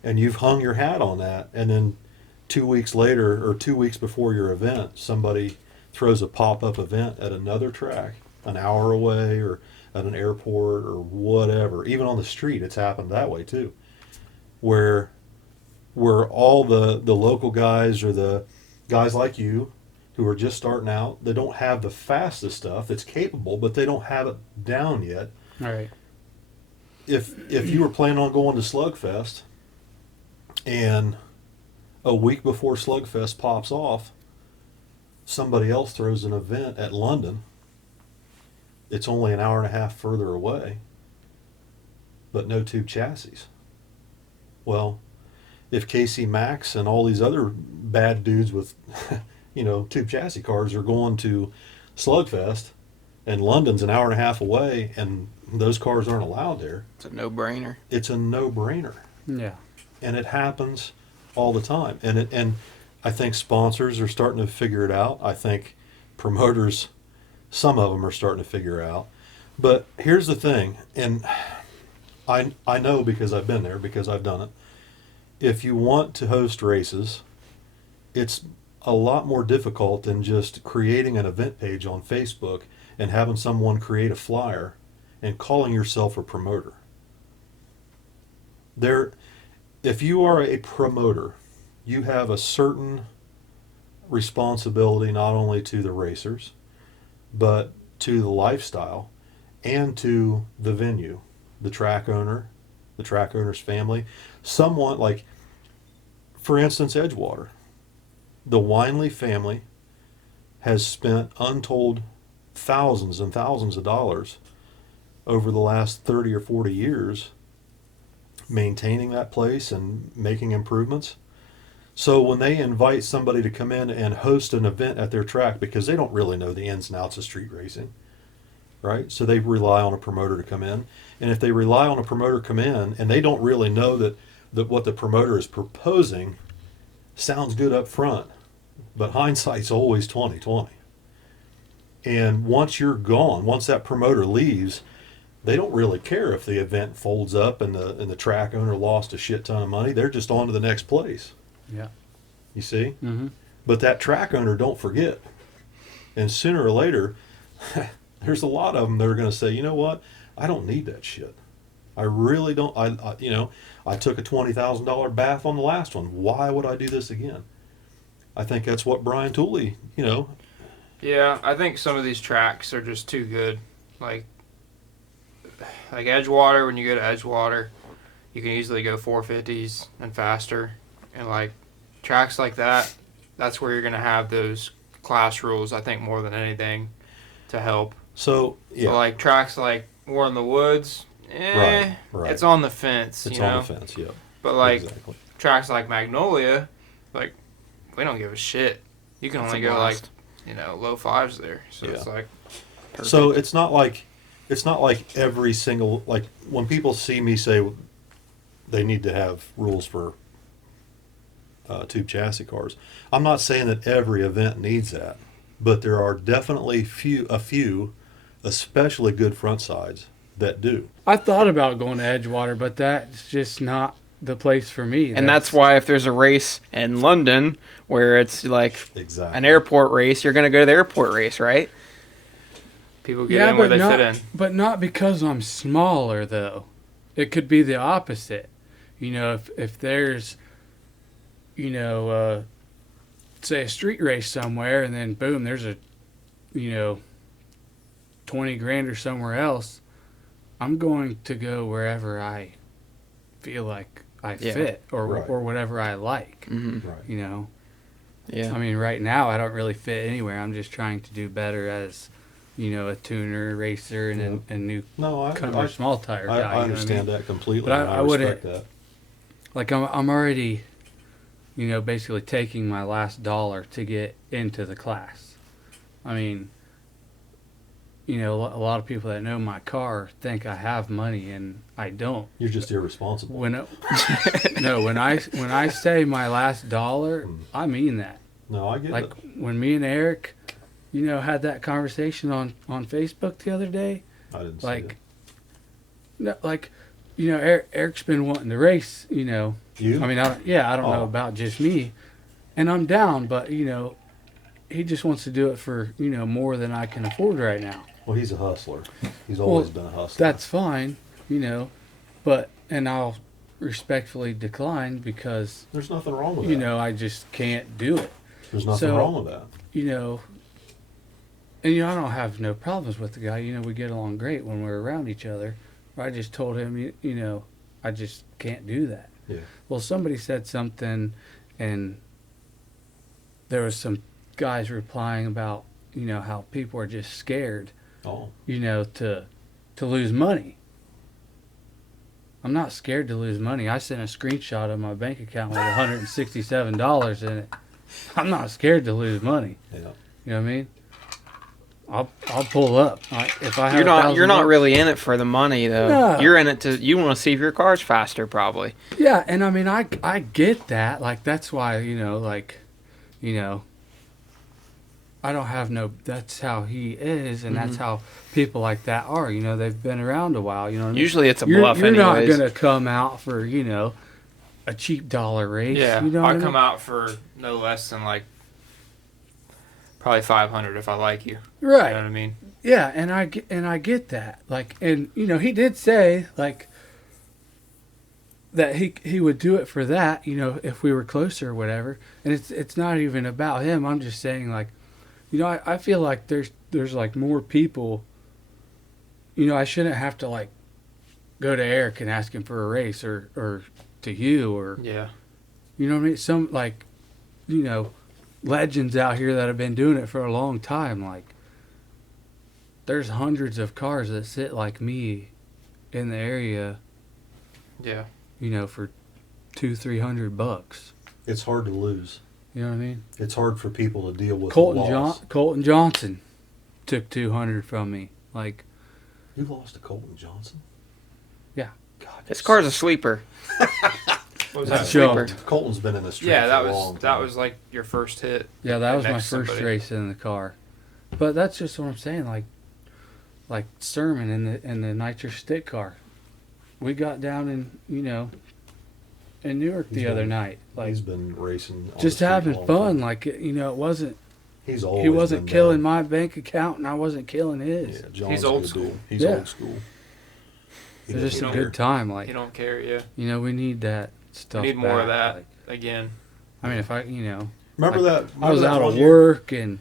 And you've hung your hat on that, and then 2 weeks later or 2 weeks before your event, somebody throws a pop-up event at another track, an hour away, or at an airport, or whatever. Even on the street, it's happened that way too, where all the local guys or the guys like you who are just starting out, they don't have the fastest stuff. It's capable, but they don't have it down yet. All right. If you were planning on going to Slugfest, and a week before Slugfest pops off, somebody else throws an event at London, it's only an hour and a half further away, but no tube chassis. Well, if Casey Max and all these other bad dudes with tube chassis cars are going to Slugfest, and London's an hour and a half away, and those cars aren't allowed there, It's a no-brainer. it's a no-brainer. Yeah. And it happens all the time. And I think sponsors are starting to figure it out. I think promoters, some of them are starting to figure out. But here's the thing, and I know because I've been there, because I've done it. If you want to host races, it's a lot more difficult than just creating an event page on Facebook and having someone create a flyer and calling yourself a promoter. If you are a promoter, you have a certain responsibility not only to the racers, but to the lifestyle and to the venue, the track owner, the track owner's family. Someone like, for instance, Edgewater. The Winley family has spent untold thousands and thousands of dollars over the last 30 or 40 years maintaining that place and making improvements. So when they invite somebody to come in and host an event at their track, because they don't really know the ins and outs of street racing, right? So they rely on a promoter to come in. And if they rely on a promoter to come in and they don't really know that what the promoter is proposing sounds good up front, but hindsight's always 20/20. And once you're gone, once that promoter leaves, they don't really care if the event folds up and the track owner lost a shit ton of money. They're just on to the next place. Yeah. You see? Mm-hmm. But that track owner, don't forget. And sooner or later, there's a lot of them that are going to say, you know what? I don't need that shit. I really don't. I took a $20,000 bath on the last one. Why would I do this again? I think that's what Brian Tooley, Yeah, I think some of these tracks are just too good. Like Edgewater, when you go to Edgewater, you can easily go 450s and faster. And like tracks like that, that's where you're going to have those class rules, I think, more than anything to help. So, yeah. But like tracks like War in the Woods, Right. It's on the fence. It's you know? on the fence, yeah. But like Exactly. tracks like Magnolia, like we don't give a shit. You can That's only a go blast. low fives there. So Yeah. it's like So it's not like every single, like when people see me say they need to have rules for tube chassis cars, I'm not saying that every event needs that, but there are definitely a few, especially good front sides, that do. I thought about going to Edgewater, but that's just not the place for me. And that's why if there's a race in London where it's like Exactly. an airport race, you're going to go to the airport race, right? people get in where they fit in. But not because I'm smaller, though. It could be the opposite. If there's, say a street race somewhere, and then boom, there's a, 20 grand or somewhere else, I'm going to go wherever I feel like I fit or Right. or whatever I like. Mm-hmm. Right. Yeah. I mean, right now I don't really fit anywhere. I'm just trying to do better as, a tuner, racer, and a newcomer small tire guy. I understand that completely. But And I respect wouldn't- that. Like I'm already, basically taking my last dollar to get into the class. I mean, a lot of people that know my car think I have money, and I don't. You're just irresponsible. When I say my last dollar, I mean that. No, I get Like it. when me and Eric, had that conversation on Facebook the other day. I didn't see Like, it. Eric's been wanting to race. You? I mean, I don't know about just me, and I'm down, but he just wants to do it for more than I can afford right now. Well, he's a hustler. He's always been a hustler. That's fine, and I'll respectfully decline because There's nothing wrong with that. I just can't do it. There's nothing wrong with that. And I don't have no problems with the guy. We get along great when we're around each other. I just told him, I just can't do that. Yeah. Well, somebody said something, and there was some guys replying about, how people are just scared, Oh. to lose money. I'm not scared to lose money. I sent a screenshot of my bank account with $167 in it. I'm not scared to lose money. Yeah. You know what I mean? I'll pull up. If I have You're not $1,000 really in it for the money though. No. You're in it you want to see if your car's faster probably. Yeah, and I mean I get that. Like that's why I don't have no. That's how he is, and that's how people like that are. They've been around a while. You know what I mean? Usually it's a You're bluff not anyways. gonna come out for a cheap dollar race. Yeah, you know what I I come mean? out for no less than like probably 500 if I like you. Right. You know what I mean? Yeah, and I get that. Like, and he did say like that he would do it for that. If we were closer or whatever. And it's not even about him. I'm just saying like, I feel like there's like more people. I shouldn't have to like go to Eric and ask him for a race or to you or Yeah. you know what I mean. Some like legends out here that have been doing it for a long time. Like there's hundreds of cars that sit like me in the area. Yeah. For $200-300. It's hard to lose. You know what I mean? It's hard for people to deal with the loss. Colton Johnson took 200 from me. Like, You lost to Colton Johnson? yeah. God, This car's a sleeper. What was That's that? jumped. Colton's been in the street Yeah, that for a was long that time. was like your first hit. Yeah, that was my Next first somebody. race in the car. But that's just what I'm saying. Like Sermon in the nitrous stick car. We got down in Newark the other night. Like He's been racing. On just the street having a long fun. time. Like it wasn't. He's always He wasn't been killing down. my bank account, and I wasn't killing his. Yeah, John's He's a old good school. dude. He's Yeah. old school. He It's just a doesn't good care. time. Like You don't care, yeah. we need that stuff. We need more of back. that Like, again. I mean, if I Remember that? I was remember that out one of year? work and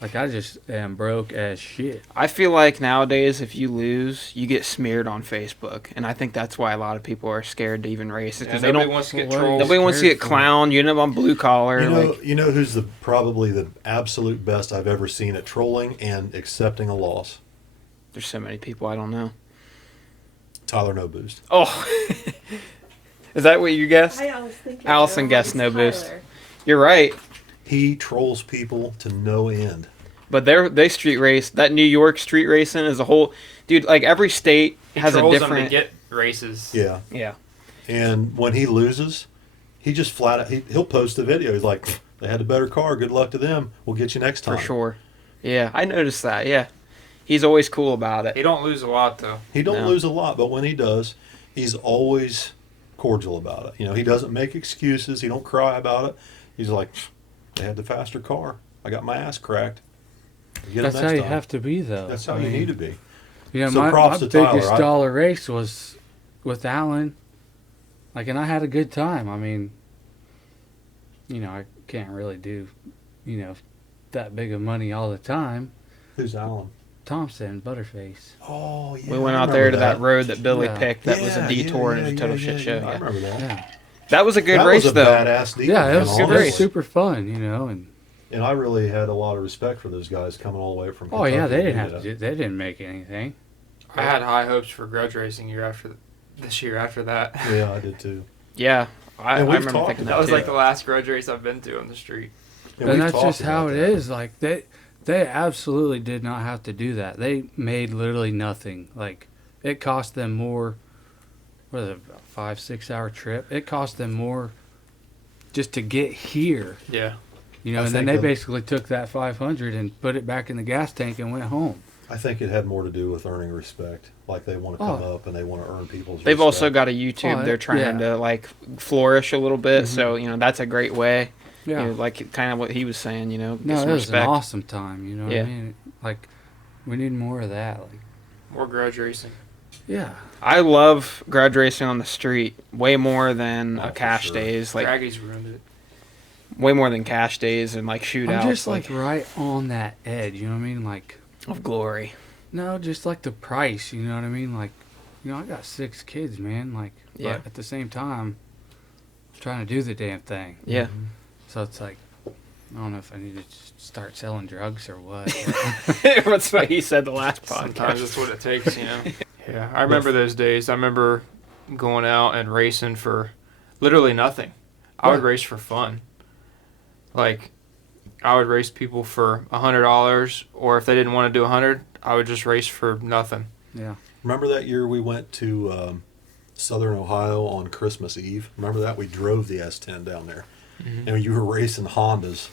like I just am broke as shit. I feel like nowadays if you lose, you get smeared on Facebook, and I think that's why a lot of people are scared to even race Yeah, because they nobody don't. wants to get Well, what are you trolled. Nobody wants to get scared for? clowned. You end up on blue collar. You know who's probably the absolute best I've ever seen at trolling and accepting a loss? There's so many people I don't know. Tyler No Boost. Oh, is that what you guessed? I was thinking. Allison I'm guessed like, no it's boost. Tyler. You're right, He trolls people to no end. but they street race. That New York street racing is a whole dude. Like every state He has a trolls them different. to get races. Yeah. Yeah, And when he loses, he just flat out, he'll post the video. He's like, they had a better car. Good luck to them. We'll get you next time. for sure. Yeah, I noticed that. Yeah, he's always cool about it. He don't lose a lot though. He don't No. lose a lot, but when he does, he's always cordial about it. He doesn't make excuses. He don't cry about it. He's like, they had the faster car. I got my ass cracked. Get it That's next how you time. have to be, though. That's how I you mean, need to be. My So props to Tyler. biggest dollar race was with Alan. Like, and I had a good time. I mean, I can't really do, that big of money all the time. Who's Alan? Thompson, Butterface. Oh, yeah. We went I out there remember to that road that Billy Yeah. picked. That was a Yeah, detour and yeah, a total yeah, shit yeah, show. yeah. I Yeah. remember that. Yeah, That was a good that race was a though. badass deal. yeah, it was, good it was race. super fun, and And I really had a lot of respect for those guys coming all the way from oh yeah, Kentucky they didn't to have do to. that. They didn't make anything. I had high hopes for grudge racing this year after that. Yeah, I did too. Yeah, I And we've remember talked thinking That that was too. like the last grudge race I've been to on the street. And And we've that's talked just how about it that. is. Like they absolutely did not have to do that. They made literally nothing. Like it cost them more. What is it? A 5-6 hour trip. It cost them more just to get here. Yeah. I And then think they the- basically took that 500 and put it back in the gas tank and went home. I think it had more to do with earning respect. Like they want to come Oh. up and they want to earn people's They've respect. also got a YouTube. Oh, They're trying yeah. to like flourish a little bit. So that's a great way. Yeah. Like kind of what he was saying. Get No, some it was respect. an awesome time. You know what Yeah. I mean? Like we need more of that. Like More grudge racing. yeah. I love grudge racing on the street way more than Oh, a for cash sure. days. Like Draggy's ruined it. way more than cash days and like shootouts. I'm just like right on that edge. You know what I mean? Like. of glory. No, just like the price, you know what I mean? Like, I got 6 kids, man. Like, Yeah. but at the same time, I'm trying to do the damn thing. Yeah. So it's like, I don't know if I need to just start selling drugs or what. That's what he said the last Sometimes podcast. that's what it takes, Yeah, I remember those days. I remember going out and racing for literally nothing. I would Yeah. race for fun. Like, I would race people for $100, or if they didn't want to do 100, I would just race for nothing. Yeah. Remember that year we went to Southern Ohio on Christmas Eve? Remember that? We drove the S10 down there. And you were racing Hondas.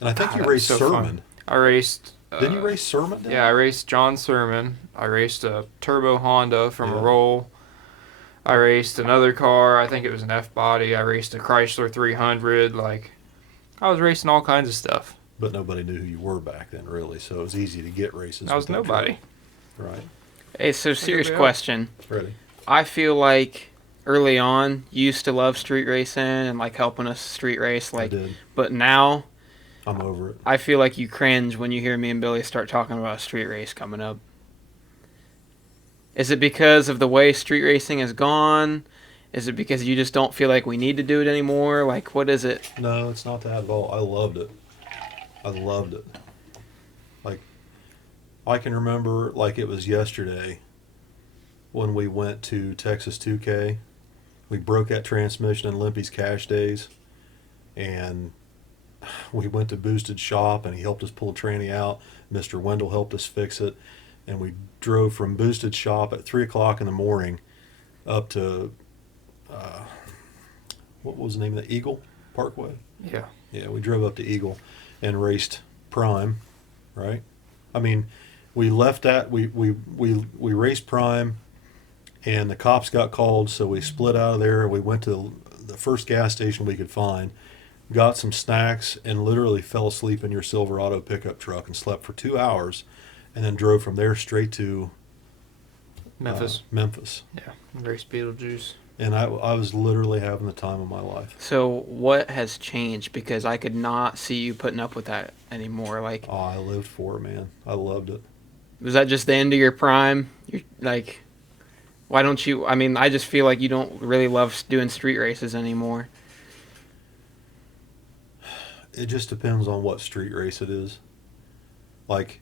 And I think you That's raced so Sermon. fun. I raced. Didn't you race Sermon down Yeah, I raced John Sermon. I raced a turbo Honda from a roll. I raced another car. I think it was an F-body. I raced a Chrysler 300. Like, I was racing all kinds of stuff. But nobody knew who you were back then, really. So it was easy to get races. I was with that nobody. truck. Right. Hey, so serious we are. question. Ready? I feel like early on you used to love street racing and like helping us street race, I like, did. but now I'm over it. I feel like you cringe when you hear me and Billy start talking about a street race coming up. Is it because of the way street racing has gone? Is it because you just don't feel like we need to do it anymore? Like, what is it? No, it's not that at all. I loved it. I loved it. Like, I can remember like it was yesterday when we went to Texas 2K. We broke that transmission in Limpy's Cash Days, and we went to Boosted Shop, and he helped us pull tranny out. Mr. Wendell helped us fix it, and we drove from Boosted Shop at 3 o'clock in the morning up to what was the name of the Eagle Parkway? Yeah. Yeah, we drove up to Eagle and raced Prime, right? I mean, we left that we raced Prime, and the cops got called, so we split out of there and we went to the first gas station we could find, got some snacks, and literally fell asleep in your Silverado pickup truck and slept for 2 hours, and then drove from there straight to Memphis. Memphis. Yeah. Raced Beetlejuice. And I was literally having the time of my life. So what has changed? Because I could not see you putting up with that anymore. Like, Oh, I lived for it, man. I loved it. was that just the end of your prime? You're like, why don't you? I mean, I just feel like you don't really love doing street races anymore. It just depends on what street race it is. Like,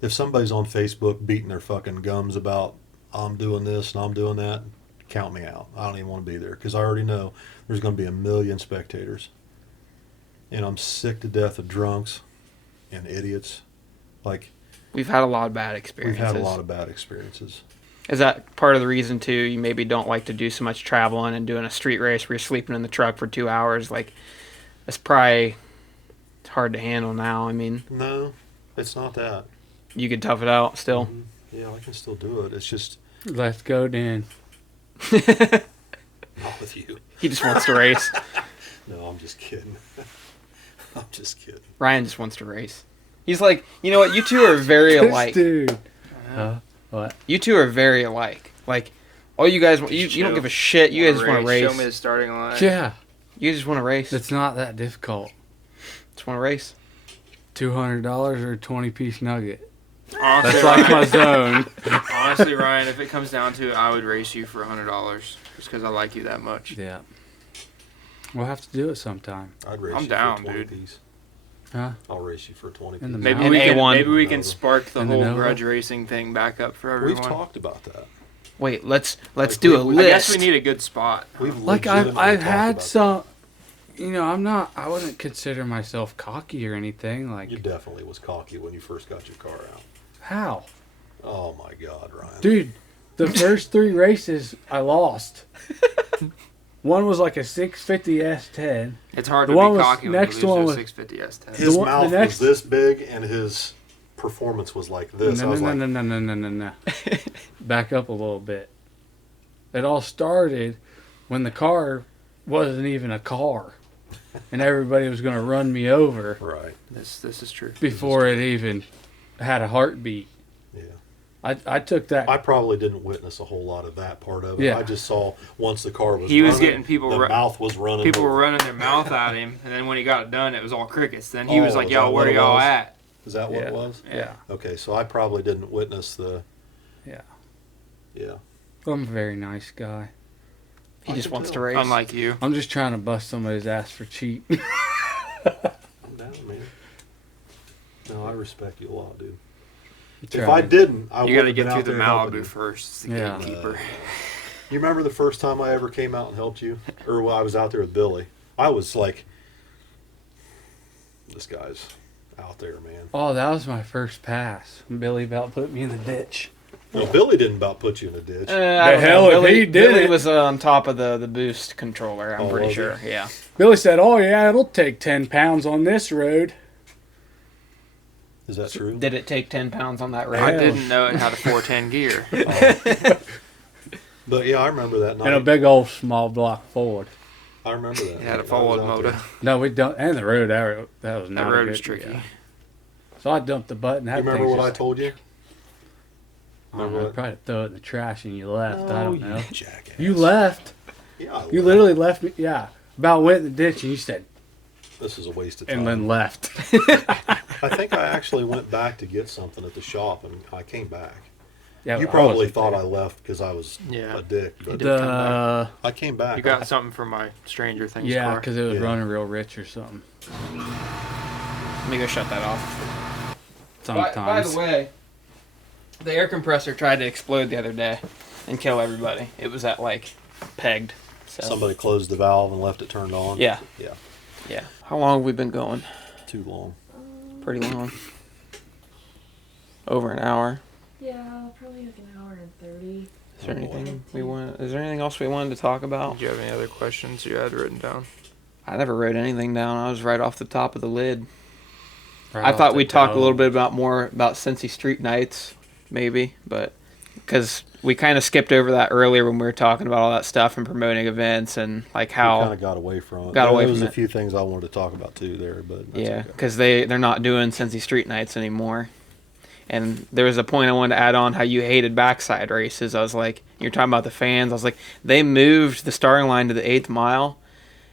if somebody's on Facebook beating their fucking gums about, I'm doing this and I'm doing that, count me out. I don't even want to be there because I already know there's going to be a million spectators. And I'm sick to death of drunks and idiots. Like, We've had a lot of bad we've experiences. had a lot of bad experiences. Is that part of the reason too? You maybe don't like to do so much traveling and doing a street race where you're sleeping in the truck for 2 hours. Like, it's probably hard to handle now. I mean, No, it's not that. you could tough it out still. Mhm. Yeah, I can still do it. It's just Let's go, Dan. not with you. He just wants to race. No, I'm just kidding. I'm just kidding. Ryan just wants to race. He's like, you know what? You two are very alike. Dude. What? You two are very alike. Like, all you guys, you don't give a shit. You guys just want to race. Show me the starting line. Yeah. You just want to race. It's not that difficult. Just want to race. $200 or a 20-piece nugget. Honestly, That's like Ryan, my zone. honestly, Ryan, if it comes down to it, I would race you for $100 just because I like you that much. Yeah. We'll have to do it sometime. I'd race I'm you down, for a 20 dude. piece. Huh? I'll race you for a 20 In the piece. Maybe An we can, A1. maybe we can spark the In the whole Nova. grudge racing thing back up for We've everyone. talked about that. Wait, let's Like, do a we- I list. guess we need a good spot. We've Like legitimately I've talked had about some, you know, I wouldn't consider myself cocky or anything. Like, that. You definitely was cocky when you first got your car out. how? Oh my God, Ryan. Dude, the first 3 races I lost. One was like a 650 S10. It's hard The to one be was- cocky when you next lose one to a was- 650 S10. His the mouth next- was this big and his performance was like this. I No, was no, like, no. Back up a little bit. It all started when the car wasn't even a car, and everybody was going to run me over right. This is true. before it even had a heartbeat. Yeah. I took that. I probably didn't witness a whole lot of that part of it. Yeah. I just saw once the car was He was running, getting people the mouth was running. People were running their mouth at him, and then when he got it done, it was all crickets. Then he was Oh, like, is "Yo, that where what it y'all was? at?" Is that what Yeah. it was? Yeah. Okay, so I probably didn't witness the. Yeah. Yeah. I'm a very nice guy. He I just can wants to tell. race. Unlike you. I'm just trying to bust somebody's ass for cheap. I'm down, man. No, I respect you a lot, dude. If Try. I didn't, I would You got to have get been through out the there helping Malibu you. first. It's the Yeah. Gatekeeper. You remember the first time I ever came out and helped you? Or when I was out there with Billy? I was like, fastest guys out there, man. Oh, that was my first pass. Billy about put me in the ditch. Well, Billy didn't about put you in a ditch. I don't hell know. if Billy, he did Billy it. was on top of the boost controller. I'm Oh, pretty was he? sure. Yeah. Billy said, "Oh yeah, it'll take 10 pounds on this road." Is that true? Did it take 10 pounds on that road? I didn't know it had a 410 gear. But yeah, I remember that night. And a big old small block Ford. I remember that. It had a night. I was forward out motor. there. No, we don't. And the road, that was That not. road a was good, tricky. yeah. So I dumped the button. You remember what I told you? I don't know, what? probably throw it in the trash and you left. I don't know. You jackass. You left. Yeah, I You left. literally left me. Yeah. About went in the ditch and you said, This is a waste of time. and then left. I think I actually went back to get something at the shop, and I came back. Yeah, You I probably wasn't thought there. I left because I was Yeah. a dick, but The I came back. You got something from my Stranger Things yeah, car. because it was Yeah. running real rich or something. Let me go shut that off. Sometimes. By the way, the air compressor tried to explode the other day and kill everybody. It was at like pegged. So. Somebody closed the valve and left it turned on. Yeah. Yeah. Yeah. How long have we been going? Too long. Pretty long. Over an hour. Yeah, probably like an hour and 30. Is there Oh, boy. anything we want? Is there anything else we wanted to talk about? Did you have any other questions you had written down? I never wrote anything down. I was right off the top of the lid. Right I off thought the we'd talk a dome. little bit more about Cincy Street Nights, maybe, but because we kind of skipped over that earlier when we were talking about all that stuff and promoting events and like We kind how of got away from it. Got away there was from a it. few things I wanted to talk about too there, but that's yeah, okay. because they're not doing Cincy Street Nights anymore. And there was a point I wanted to add on how you hated backside races. I was like, you're talking about the fans. I was like, they moved the starting line to the 8th mile,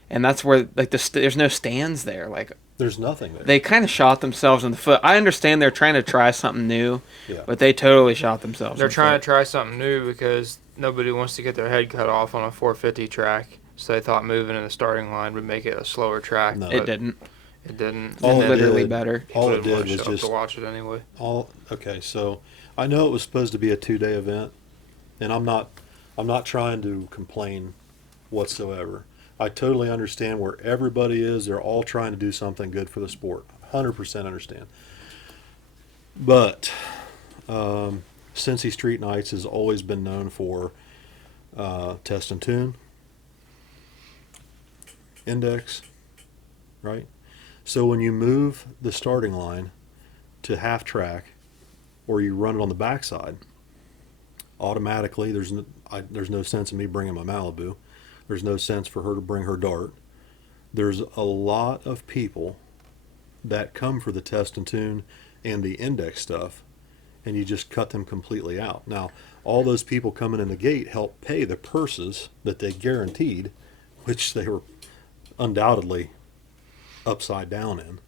and that's where like there's no stands there. Like There's nothing there. they kind of shot themselves in the foot. I understand they're trying to try something new, Yeah. but they totally shot themselves. They're in the trying foot. to try something new because nobody wants to get their head cut off on a 450 track. So they thought moving in the starting line would make it a slower track. No. but It didn't. It didn't. All And it then literally did- better. all it people didn't did wanna was show up just to watch it anyway. Okay, so I know it was supposed to be a 2-day event, and I'm not trying to complain whatsoever. I totally understand where everybody is. They're all trying to do something good for the sport. 100% understand. But Cincy Street Nights has always been known for test and tune, index, right? So when you move the starting line to half track, or you run it on the backside, automatically there's no sense in me bringing my Malibu. There's no sense for her to bring her Dart. There's a lot of people that come for the test and tune and the index stuff, and you just cut them completely out. Now, all those people coming in the gate help pay the purses that they guaranteed, which they were undoubtedly upside down in.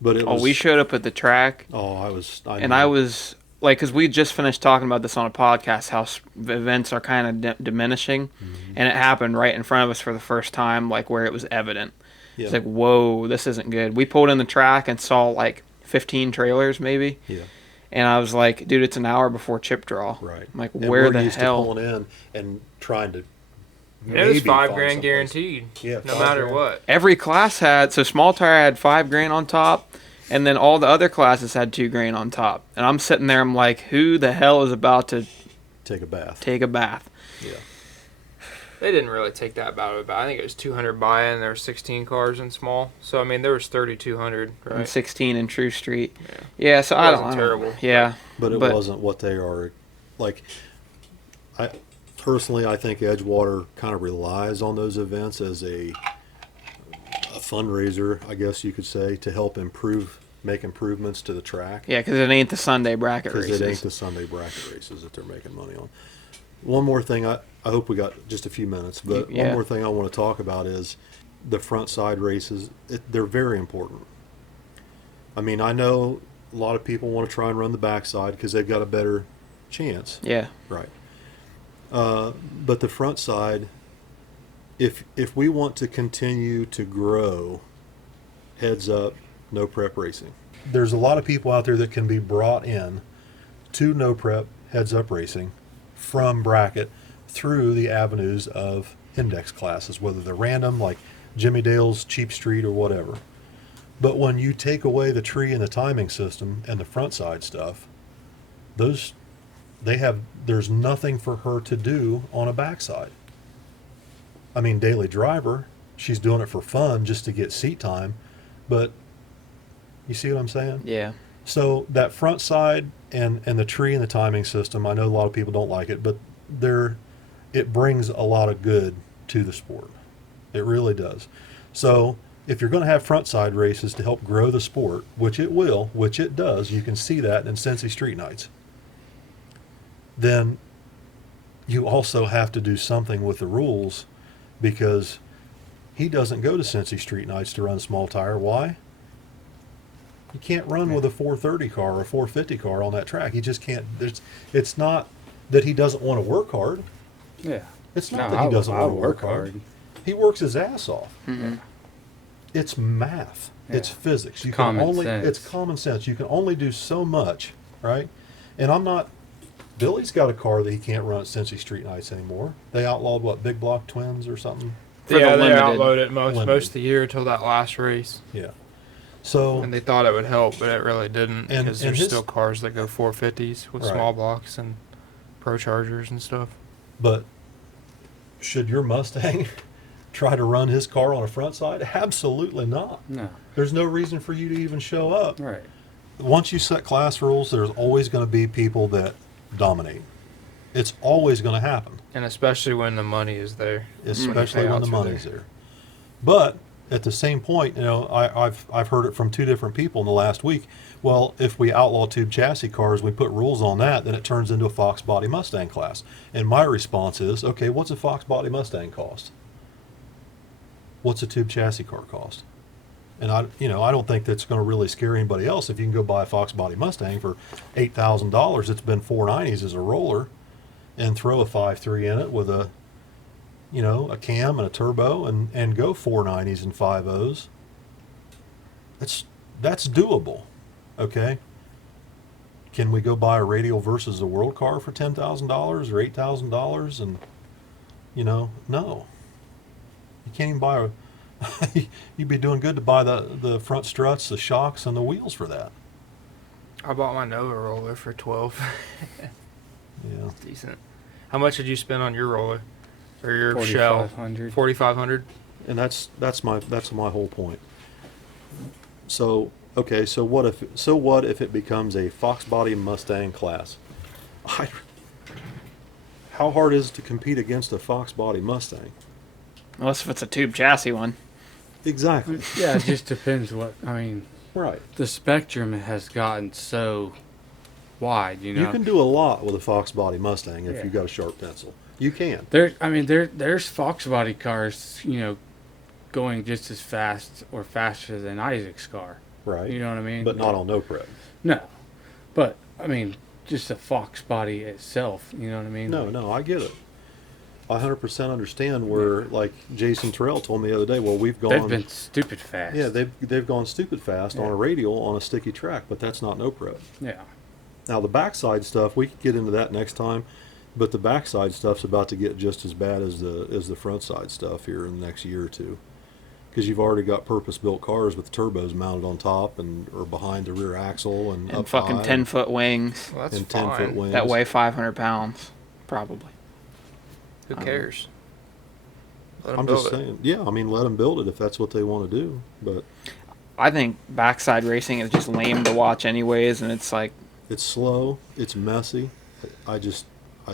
But it was. We showed up at the track, Oh, I and knew. I was like, because we just finished talking about this on a podcast, how events are kind of diminishing, and it happened right in front of us for the first time, like where it was evident. Yeah. It's like, whoa, this isn't good. We pulled in the track and saw like 15 trailers maybe, Yeah. and I was like, dude, it's an hour before chip draw. Right. I'm like, And where we're the used hell? to pulling in and trying to. And it was maybe $5 find grand someplace. guaranteed. Yeah, No $5 matter grand. what. Every class had, so small tire had $5,000 on top, and then all the other classes had $2,000 on top. And I'm sitting there, I'm like, who the hell is about to Take a bath. take a bath? Yeah. They didn't really take that bad of a bet. I think it was 200 buy-in. There were 16 cars in small. So, I mean, there was 3,200, And right? 16 in True Street. Yeah. Yeah, so It I wasn't don't terrible. Yeah. But it But- wasn't what they are. Like, I think Edgewater kind of relies on those events as a fundraiser, I guess you could say, to help make improvements to the track. Yeah, because it ain't the Sunday bracket Because races. it ain't the Sunday bracket races that they're making money on. One more thing, I hope we got just a few minutes, but Yeah. one more thing I want to talk about is the front side races. They're very important. I mean, I know a lot of people want to try and run the backside because they've got a better chance. Yeah. Right. But the front side, if we want to continue to grow, heads up, no prep racing. There's a lot of people out there that can be brought in to no prep, heads up racing from bracket through the avenues of index classes, whether they're random like Jimmy Dale's Cheap Street or whatever. But when you take away the tree and the timing system and the front side stuff, there's nothing for her to do on a backside. I mean, daily driver, she's doing it for fun just to get seat time, but you see what I'm saying? Yeah. So that front side and the tree and the timing system, I know a lot of people don't like it, but it brings a lot of good to the sport. It really does. So if you're going to have front side races to help grow the sport, which it will, which it does, you can see that in Cincy Street Nights, then you also have to do something with the rules, because he doesn't go to Cincy Street Nights to run small tire. Why? You can't run with a 430 car or a 450 car on that track. He just can't. It's not that he doesn't want to work hard. Yeah. It's not that he doesn't want to work hard. He works his ass off. Mm-hmm. It's math. Yeah. It's physics. It's common sense. It's common sense. You can only do so much, right? And I'm not. Billy's got a car that he can't run at Cincy Street Nights anymore. They outlawed what, big block twins or something? For yeah, the they limited. outlawed it most Limited. of the year until that last race. Yeah. So And they thought it would help, but it really didn't, And- because and there's his- still cars that go 450s with Right. small blocks and Pro Chargers and stuff. But should your Mustang try to run his car on a front side? Absolutely not. No. There's no reason for you to even show up. Right. Once you set class rules, there's always going to be people that dominate. It's always going to happen, And especially when the money is there. especially when the payouts are money's there. But at the same point, I've heard it from two different people in the last week. Well, if we outlaw tube chassis cars, we put rules on that, then it turns into a Fox body Mustang class. And my response is, okay, what's a Fox body Mustang cost? What's a tube chassis car cost? And I don't think that's going to really scare anybody else. If you can go buy a Fox body Mustang for $8,000, it's been $490s as a roller, and throw a 5.3 in it with a cam and a turbo, and go 490s and 5.0s. That's doable. Okay. Can we go buy a Radial versus the World car for $10,000 or $8,000? And no, you can't even buy a. You'd be doing good to buy the front struts, the shocks, and the wheels for that. I bought my Nova roller for 12. Yeah. Decent. How much did you spend on your roller or your shell? 4,500. 4,500. And that's my whole point. So okay, so what if it becomes a Fox body Mustang class? How hard is it to compete against a Fox body Mustang? Unless if it's a tube chassis one. Exactly. Yeah, it just depends Right. the spectrum has gotten so wide, You can do a lot with a Fox body Mustang if Yeah. you've got a sharp pencil. You can. There's Fox body cars, going just as fast or faster than Isaac's car. Right. You know what I mean? But not on no prep. No. But just a Fox body itself, you know what I mean? No, I get it. I 100% understand where, like Jason Terrell told me the other day, well, we've gone. They've been stupid fast. Yeah, they've gone stupid fast on a radial on a sticky track, but that's not no prep. Yeah. Now the backside stuff, we could get into that next time, but the backside stuff's about to get just as bad as the front side stuff here in the next year or two, because you've already got purpose-built cars with turbos mounted on top or behind the rear axle and up fucking high 10-foot wings Well, that's and fine. 10-foot wings. that weigh 500 pounds, probably. Who cares? Let 'em I'm build just it. saying, yeah. I mean, let them build it if that's what they want to do. But I think backside racing is just lame to watch anyways, and it's like, it's slow, it's messy. I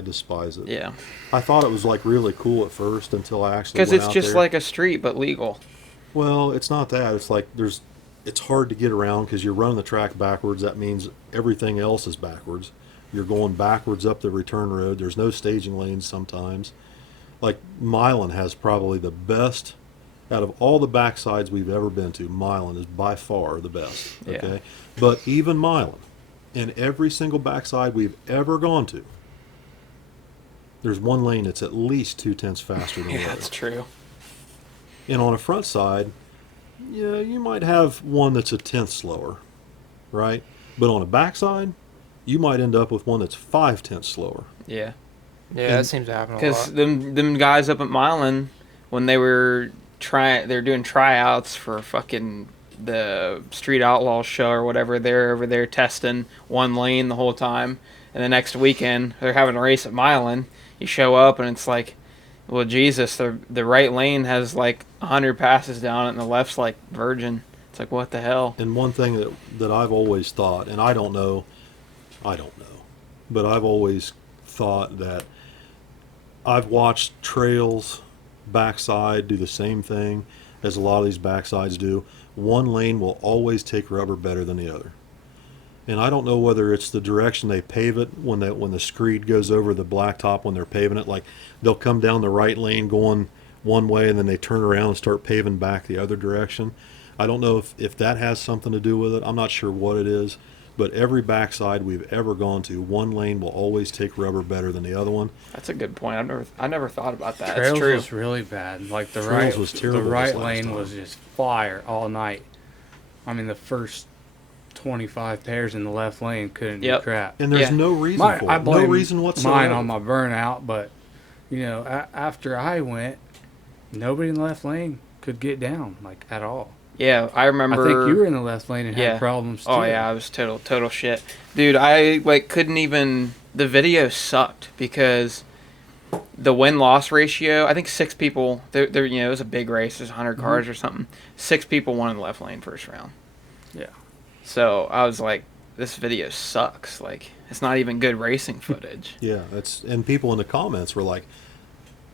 despise it. yeah. I thought it was like really cool at first until I actually Because went it's out just there. like a street, but legal. Well, it's not that. It's like it's hard to get around because you're running the track backwards. That means everything else is backwards. You're going backwards up the return road. There's no staging lanes sometimes. Like Milan has probably the best out of all the backsides we've ever been to. Milan is by far the best. Yeah. Okay, but even Milan, in every single backside we've ever gone to, there's one lane that's at least 0.2 faster than the Yeah, other. that's true. And on a front side, yeah, you might have one that's 1/10 slower, right? But on a backside, you might end up with one that's 5/10 slower. Yeah. Yeah, that seems to happen a Because lot. them guys up at Milan, when they're doing tryouts for fucking the Street Outlaws show or whatever. They're over there testing one lane the whole time, and the next weekend they're having a race at Milan. You show up and it's like, well, Jesus, the right lane has like 100 passes down it, and the left's like virgin. It's like, what the hell? And one thing that I've always thought, and I don't know, but I've always thought that I've watched trails backside do the same thing as a lot of these backsides do. One lane will always take rubber better than the other. And I don't know whether it's the direction they pave it when the screed goes over the blacktop when they're paving it. Like they'll come down the right lane going one way and then they turn around and start paving back the other direction. I don't know if that has something to do with it. I'm not sure what it is. But every backside we've ever gone to, one lane will always take rubber better than the other one. That's a good point. I never thought about that. Trails That's true. was really bad. Like the Trails was terrible the right this last lane time. was just fire all night. I mean, the first 25 pairs in the left lane couldn't Yep. do crap. And there's Yeah. no reason I for it. No blame reason whatsoever. mine on my burnout, but after I went, nobody in the left lane could get down like at all. Yeah, I remember. I think you were in the left lane and Yeah. had problems too. Oh yeah, I was total shit, dude. I couldn't even. The video sucked because the win-loss ratio. I think 6 people. There, it was a big race. There's 100 cars or something. 6 people won in the left lane first round. Yeah. So I was like, this video sucks. Like, it's not even good racing footage. Yeah, and people in the comments were like,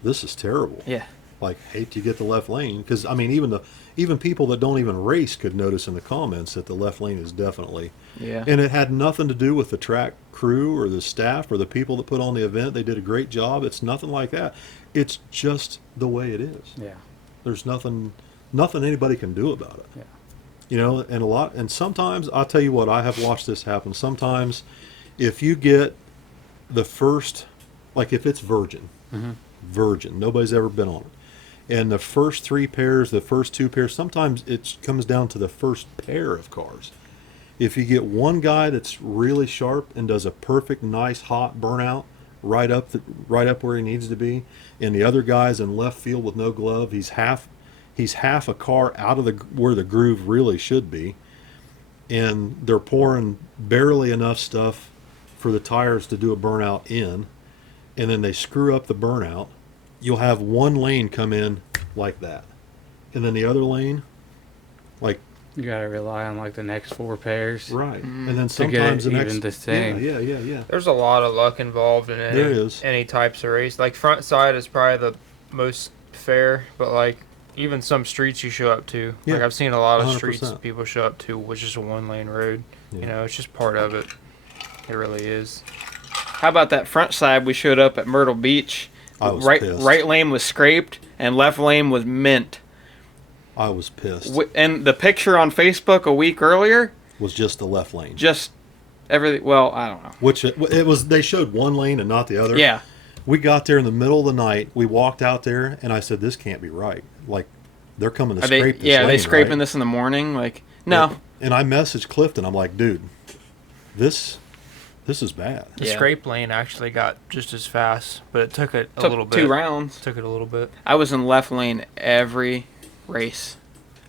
"This is terrible." Yeah. Like, hate you get the left lane because I mean, even people that don't even race could notice in the comments that the left lane is definitely. Yeah. And it had nothing to do with the track crew or the staff or the people that put on the event. They did a great job. It's nothing like that. It's just the way it is. Yeah. There's nothing anybody can do about it. Yeah. You know, and sometimes I'll tell you what, I have watched this happen. Sometimes if you get the first, like if it's virgin, nobody's ever been on it. And the first 3 pairs, the first 2 pairs, sometimes it comes down to the first pair of cars. If you get one guy that's really sharp and does a perfect, nice, hot burnout right up where he needs to be, and the other guy's in left field with no glove, he's half a car out of where the groove really should be, and they're pouring barely enough stuff for the tires to do a burnout in, and then they screw up the burnout. You'll have one lane come in like that, and then the other lane, like You gotta rely on like the next 4 pairs. right, and then To get sometimes it the even next the same. Yeah. There's a lot of luck involved in There is. any types of race. Like front side is probably the most fair, but like even some streets you show up to. Like Yeah, I've seen a lot of 100%. streets people show up to, which is a 1-lane road. Yeah. You know, it's just part of it. It really is. How about that front side? We showed up at Myrtle Beach. I was right pissed. right lane was scraped and left lane was mint. I was pissed. And the picture on Facebook a week earlier, Was just the left lane. just everything. Well, I don't know. Which it was. They showed one lane and not the other. Yeah. We got there in the middle of the night. We walked out there, and I said, "This can't be right. Like, they're coming to Are they? scrape this Yeah, are lane, they scraping right?" this in the morning? Like, no. And I messaged Clifton. I'm like, "Dude, this is bad." The Yeah. scrape lane actually got just as fast, but it took it a Took little bit. 2 rounds. Took it a little bit. I was in left lane every race.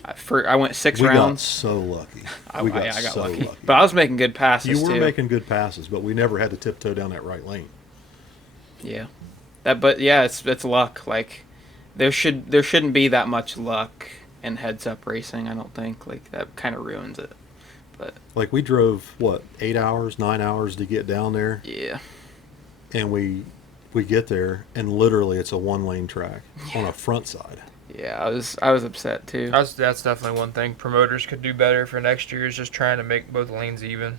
I went 6 We got rounds. so lucky. I We got got so lucky. lucky. But I was making good passes You were too. making good passes, but we never had to tiptoe down that right lane. Yeah. But yeah, it's luck. Like there shouldn't be that much luck in heads up racing, I don't think. Like that kind of ruins it. But Like we drove 8 hours, 9 hours to get down there, yeah. and we get there, and literally it's a 1-lane track on a front side. Yeah, I was upset too. That's definitely one thing promoters could do better for next year is just trying to make both lanes even,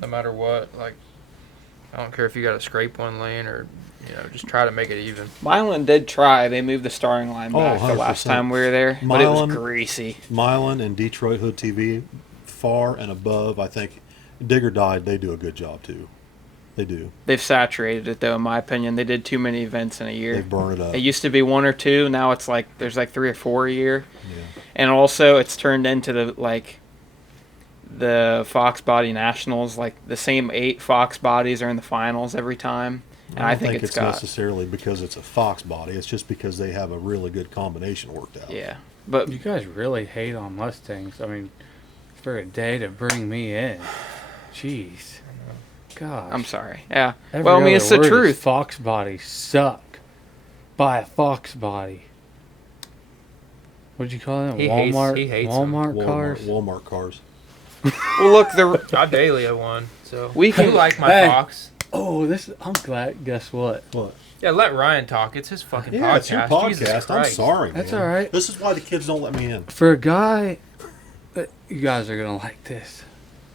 no matter what. Like, I don't care if you got to scrape one lane or, just try to make it even. Milan did try. They moved the starting line back the last 100%. time we were there, but it was Milan- greasy. Milan and Detroit Hood TV, far and above, I think. Dig or Die, they do a good job too. They do. They've saturated it though, in my opinion. They did too many events in a year. They burn it up. It used to be 1 or 2. Now it's like there's like 3 or 4 a year. Yeah. And also, it's turned into the Fox Body Nationals. Like the same 8 Fox bodies are in the finals every time, and I don't think it's got necessarily because it's a Fox body. It's just because they have a really good combination worked out. yeah. But You guys really hate on Mustangs. I mean, for a day to bring me in. Jeez. Gosh. I'm sorry. Yeah. Every Well, I mean, other it's the word is truth. Fox bodies suck. Buy a Fox body. What'd you call them? He Walmart. hates 'em. Walmart cars. Walmart cars. Well, look, I daily have one, so We can- you like my Hey. Fox. Oh, this. I'm glad. Guess what? What? Yeah, let Ryan talk. It's his fucking Yeah, podcast. it's your Jesus podcast. I'm Christ. sorry, That's man. all right. This is why the kids don't let me in. For a guy, you guys are gonna like this.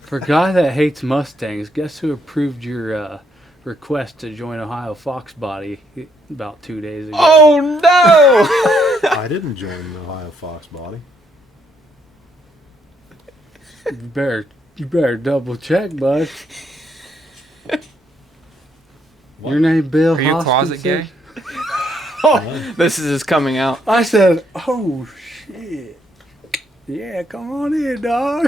For a guy that hates Mustangs, guess who approved your request to join Ohio Fox Body about 2 days ago? Oh no! I didn't join the Ohio Fox Body. You better double check, bud. What? Your name, Bill. Are you a closet Hoskins? gay? This is coming out. I said, "Oh shit, yeah, come on in, dog."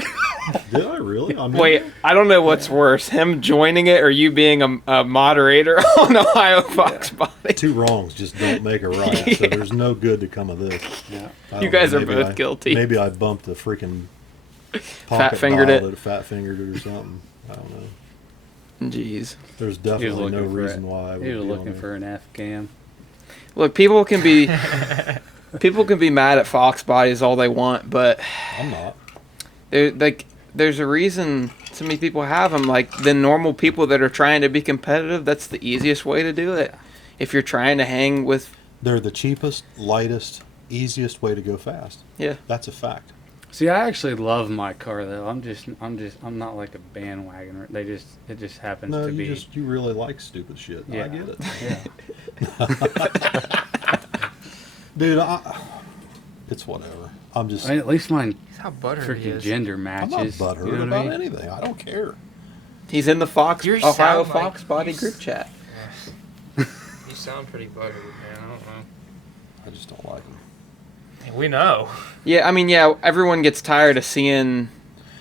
Did I really? I mean, Wait, I don't know what's worse, him joining it or you being a moderator on Ohio Fox Body. two wrongs just don't make a right. So there's no good to come of this. Yeah. I You don't guys know, are maybe both guilty. Maybe I bumped the freaking Fat-fingered it. Fat-fingered it or something. I don't know. Jeez. There's definitely no reason why I would He was be on looking there. for an F cam. Look, people can be mad at Fox Bodies all they want, but I'm not. there's a reason so many people have them. Like the normal people that are trying to be competitive, that's the easiest way to do it. If you're trying to hang with, They're the cheapest, lightest, easiest way to go fast. yeah. That's a fact. See, I actually love my car though. I'm not like a bandwagoner. It just happens No, to be. you really like stupid shit. I Yeah. get it. Yeah. Dude, it's whatever. I'm just. I mean, at least mine That's how buttery he freaking is. gender I'm matches. not butthurt you know what about I mean? anything. I don't care. He's in the You Ohio sound Fox like- Body you group s- chat. You sound pretty buttery, man. I don't know. I just don't like them. We know. Yeah, I mean, yeah, everyone gets tired of seeing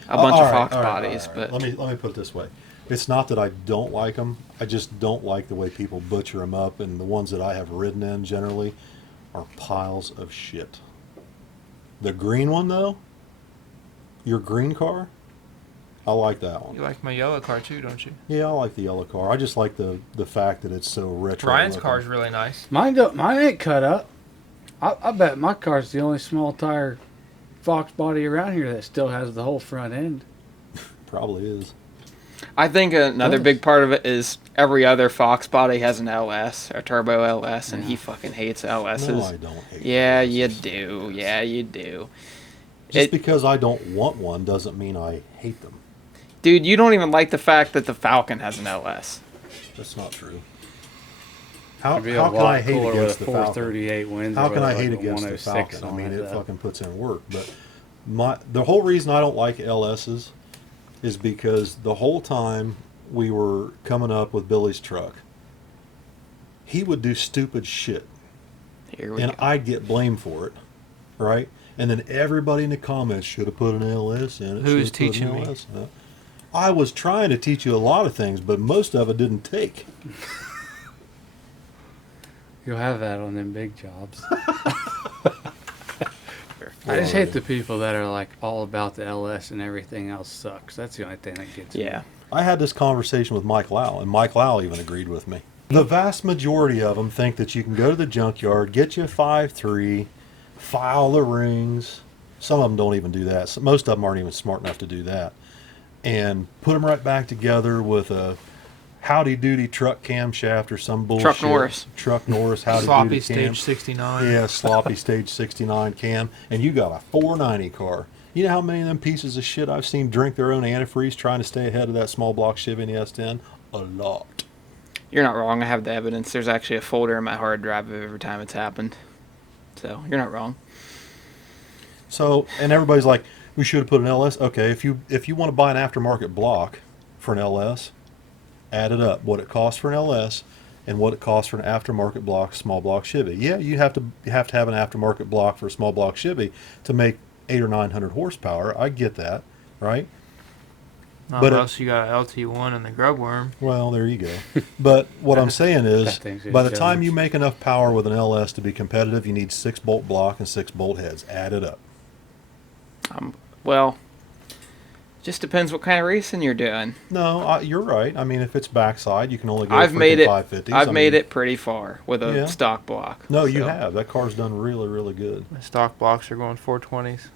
a bunch of Fox Bodies, all right. but Let me put it this way: it's not that I don't like them. I just don't like the way people butcher them up, and the ones that I have ridden in generally are piles of shit. The green one, though, your green car, I like that You one. like my yellow car too, don't you? Yeah, I like the yellow car. I just like the fact that it's so retro. Ryan's looking. car's really nice. Mine ain't cut up. I bet my car's the only small tire Fox Body around here that still has the whole front end. Probably is. I think another Does. big part of it is every other Fox Body has an LS, a turbo LS, and he Yeah. fucking hates LSs. No, I don't hate Yeah, those. you do. Yeah, you do. Just It- because I don't want one doesn't mean I hate them. Dude, you don't even like the fact that the Falcon has an LS. That's not true. How It'd be a can I lot hate cooler with against a the Falcon? 438 Windsor. How can I with hate like a against the 106 Falcon? I on mean, it though. fucking puts in work. But the whole reason I don't like LSs is because the whole time we were coming up with Billy's truck, he would do stupid shit, Here we and go. I'd get blamed for it, right? And then everybody in the comments should have put an LS in it. Who's should have put an teaching me? LS in it." I was trying to teach you a lot of things, but most of it didn't take. You'll have that on them big jobs. I just hate the people that are like all about the LS and everything else sucks. That's the only thing that gets me. Yeah. I had this conversation with Mike Lau, and Mike Lau even agreed with me. The vast majority of them think that you can go to the junkyard, get you a 5.3, file the rings. Some of them don't even do that. So most of them aren't even smart enough to do that. And put them right back together with a howdy doody truck camshaft or some bullshit. Truck Norris. Truck Norris howdy Sloppy doody stage cam. 69. Yeah, sloppy stage 69 cam, and you got a 490 car. You know how many of them pieces of shit I've seen drink their own antifreeze trying to stay ahead of that small block Chevy in the S10? A lot. You're not wrong. I have the evidence. There's actually a folder in my hard drive of every time it's happened. So, you're not wrong. So, and everybody's like, we should have put an LS. Okay, if you want to buy an aftermarket block for an LS, add it up. What it costs for an LS and what it costs for an aftermarket block, small block Chevy. Yeah, you have to have an aftermarket block for a small block Chevy to make 800 or 900 horsepower. I get that, right? Not But unless you got an LT1 and the grub worm. Well, there you go. But what I'm saying is, That thing's by the just time jealous. you make enough power with an LS to be competitive, you need 6 bolt block and 6 bolt heads. Add it up. Well, just depends what kind of racing you're doing. No, you're right. I mean, if it's backside, you can only go I've made it. 550s. I've made it pretty far with a Yeah. stock block. No, you so. have. That car's done really, really good. My stock blocks are going 420s.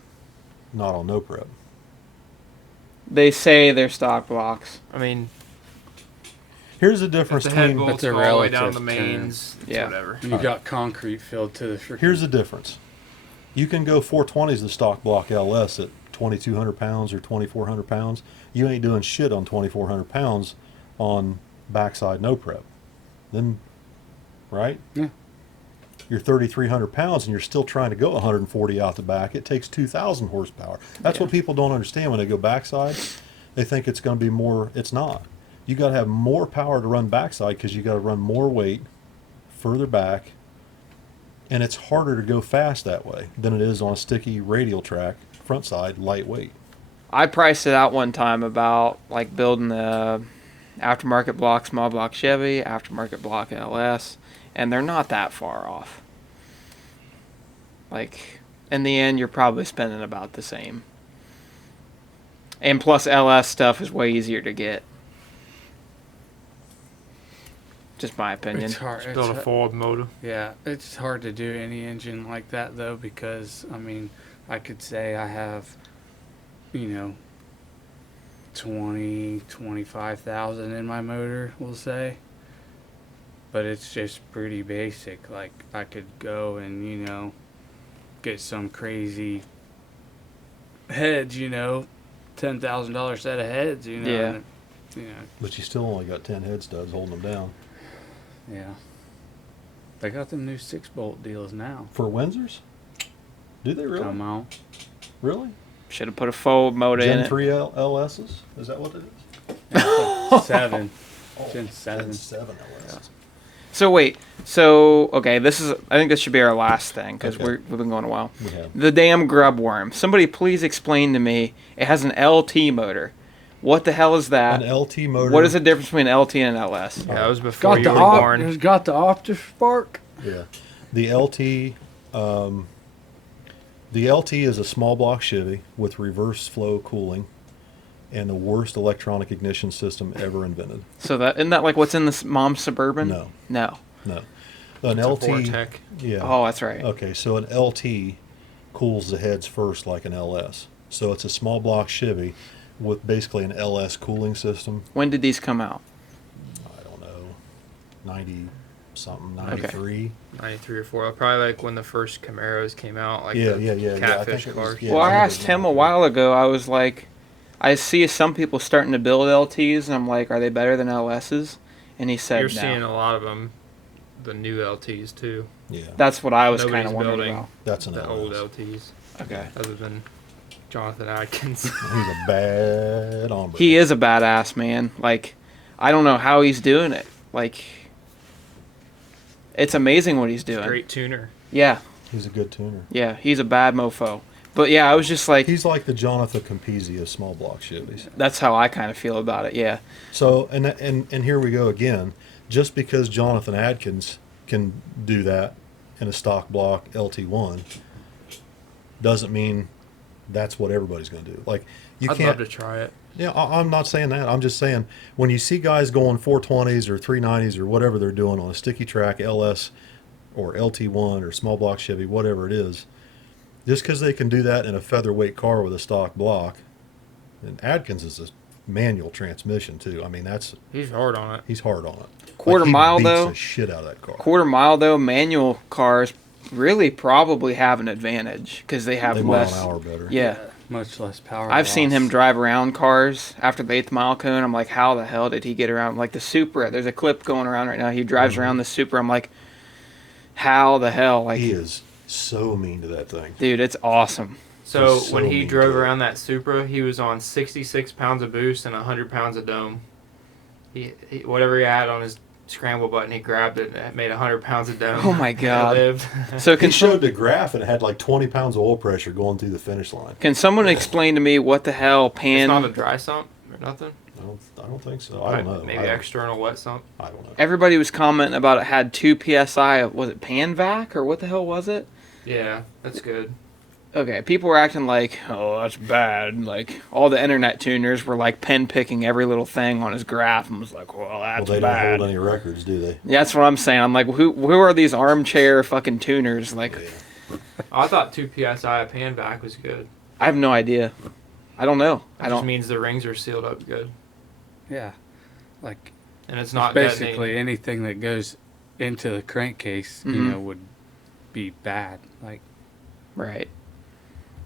Not on no prep. They say they're stock blocks. I mean, Here's the if difference the head between. bolts a go all the way down relative the mains, it's Yeah. whatever. And you got concrete filled to the freaking. Here's the difference. You can go 420s the stock block LS at 2,200 pounds or 2,400 pounds. You ain't doing shit on 2,400 pounds on backside no prep. Then, right? Yeah. You're 3,300 pounds and you're still trying to go 140 out the back. It takes 2,000 horsepower. That's what people don't understand when they go backside. They think it's going to be more. It's not. You got to have more power to run backside because you got to run more weight further back. And it's harder to go fast that way than it is on a sticky radial track, front side, lightweight. I priced it out one time about like building the aftermarket block, small block Chevy, aftermarket block LS, and they're not that far off. Like, in the end, you're probably spending about the same. And plus, LS stuff is way easier to get. Just my opinion. It's hard. Just build a forward motor. Yeah, it's hard to do any engine like that though because I mean, I could say I have, 25,000 in my motor, we'll say. But it's just pretty basic. Like I could go and get some crazy heads, $10,000 set of heads, Yeah. and, But you still only got 10 head studs holding them down. yeah. They got them new 6-bolt deals now. For Windsors? Do they really? Come out. Really? Should have put a forward motor in Gen it. 3 LSs? Is that what it is? 7. Oh, Gen 7. Gen 7 LSs. So wait, okay, I think this should be our last thing because Okay. we've been going a while. We have. The damn grub worm. Somebody please explain to me. It has an LT motor. What the hell is that? An LT motor. What is the difference between an LT and an LS? Yeah, that was before Got you the were born. it's got the Optispark. Yeah. The LT, the LT is a small block Chevy with reverse flow cooling and the worst electronic ignition system ever invented. So isn't that like what's in this mom's Suburban? No. No. No. An It's a LT. Vortec. Yeah. Oh, that's right. Okay, so an LT cools the heads first like an LS. So it's a small block Chevy with basically an LS cooling system. When did these come out? I don't know, 90 something, 93. 93 or 4. Probably like when the first Camaros came out, like Yeah, the yeah, yeah. I catfish think it was- cars. yeah, Well, I think it asked was him a 93. while ago. I was like, I see some people starting to build LTs, and I'm like, are they better than LSs? And he said You're no. seeing a lot of them, the new LTs too. Yeah, That's what I was Nobody's kind of wondering building. about. that's an The LS. old LTs, Okay. other than Jonathan Adkins. He's a bad hombre. He is a badass, man. Like, I don't know how he's doing it. Like, it's amazing what he's doing. Great tuner. Yeah, He's a good tuner. yeah, he's a bad mofo. But yeah, I was just like, He's like the Jonathan Campisi of small block Chevys. that's how I kind of feel about it. Yeah, So, and here we go again. Just because Jonathan Adkins can do that in a stock block LT1 doesn't mean that's what everybody's going to do. Like, you I'd can't. love to try it. Yeah, I'm not saying that. I'm just saying when you see guys going 420s or 390s or whatever they're doing on a sticky track LS or LT1 or small block Chevy, whatever it is, just because they can do that in a featherweight car with a stock block, and Adkins is a manual transmission too. I mean, He's hard on it. he's hard on it. Quarter he mile, beats though? the shit out of that car. quarter mile though, manual cars really probably have an advantage because they have They mile less. an hour better. Yeah, Much less power. I've seen loss. him drive around cars after the 8th mile cone. I'm like, how the hell did he get around? Like the Supra, there's a clip going around right now. He drives around the Supra. I'm like, how the hell? Like, He is so mean to that thing. dude, it's awesome. So He's so when he mean drove to it. around that Supra, he was on 66 pounds of boost and 100 pounds of dome. He whatever he had on his scramble button, he grabbed it and it made 100 pounds of dome. Oh my And it God. lived. So He showed the graph and it had like 20 pounds of oil pressure going through the finish line. can someone explain to me what the hell It's not a pan? dry sump. or nothing? I don't think so. I don't know. Maybe external wet sump. I don't know. Everybody was commenting about it had 2 psi of, was it Panvac or what the hell was it? Yeah, that's good. Okay, people were acting like, oh, that's bad. Like, all the internet tuners were like pen picking every little thing on his graph and was like, well, that's Well, they bad. don't hold any records, do they? Yeah, that's what I'm saying. I'm like, who are these armchair fucking tuners? Like, I thought 2 psi of Panvac was good. I have no idea. I don't know. That just means the rings are sealed up good, Yeah. Like, and it's not basically detonating. anything that goes into the crankcase, you Mhm. know, would be bad. Like, Right.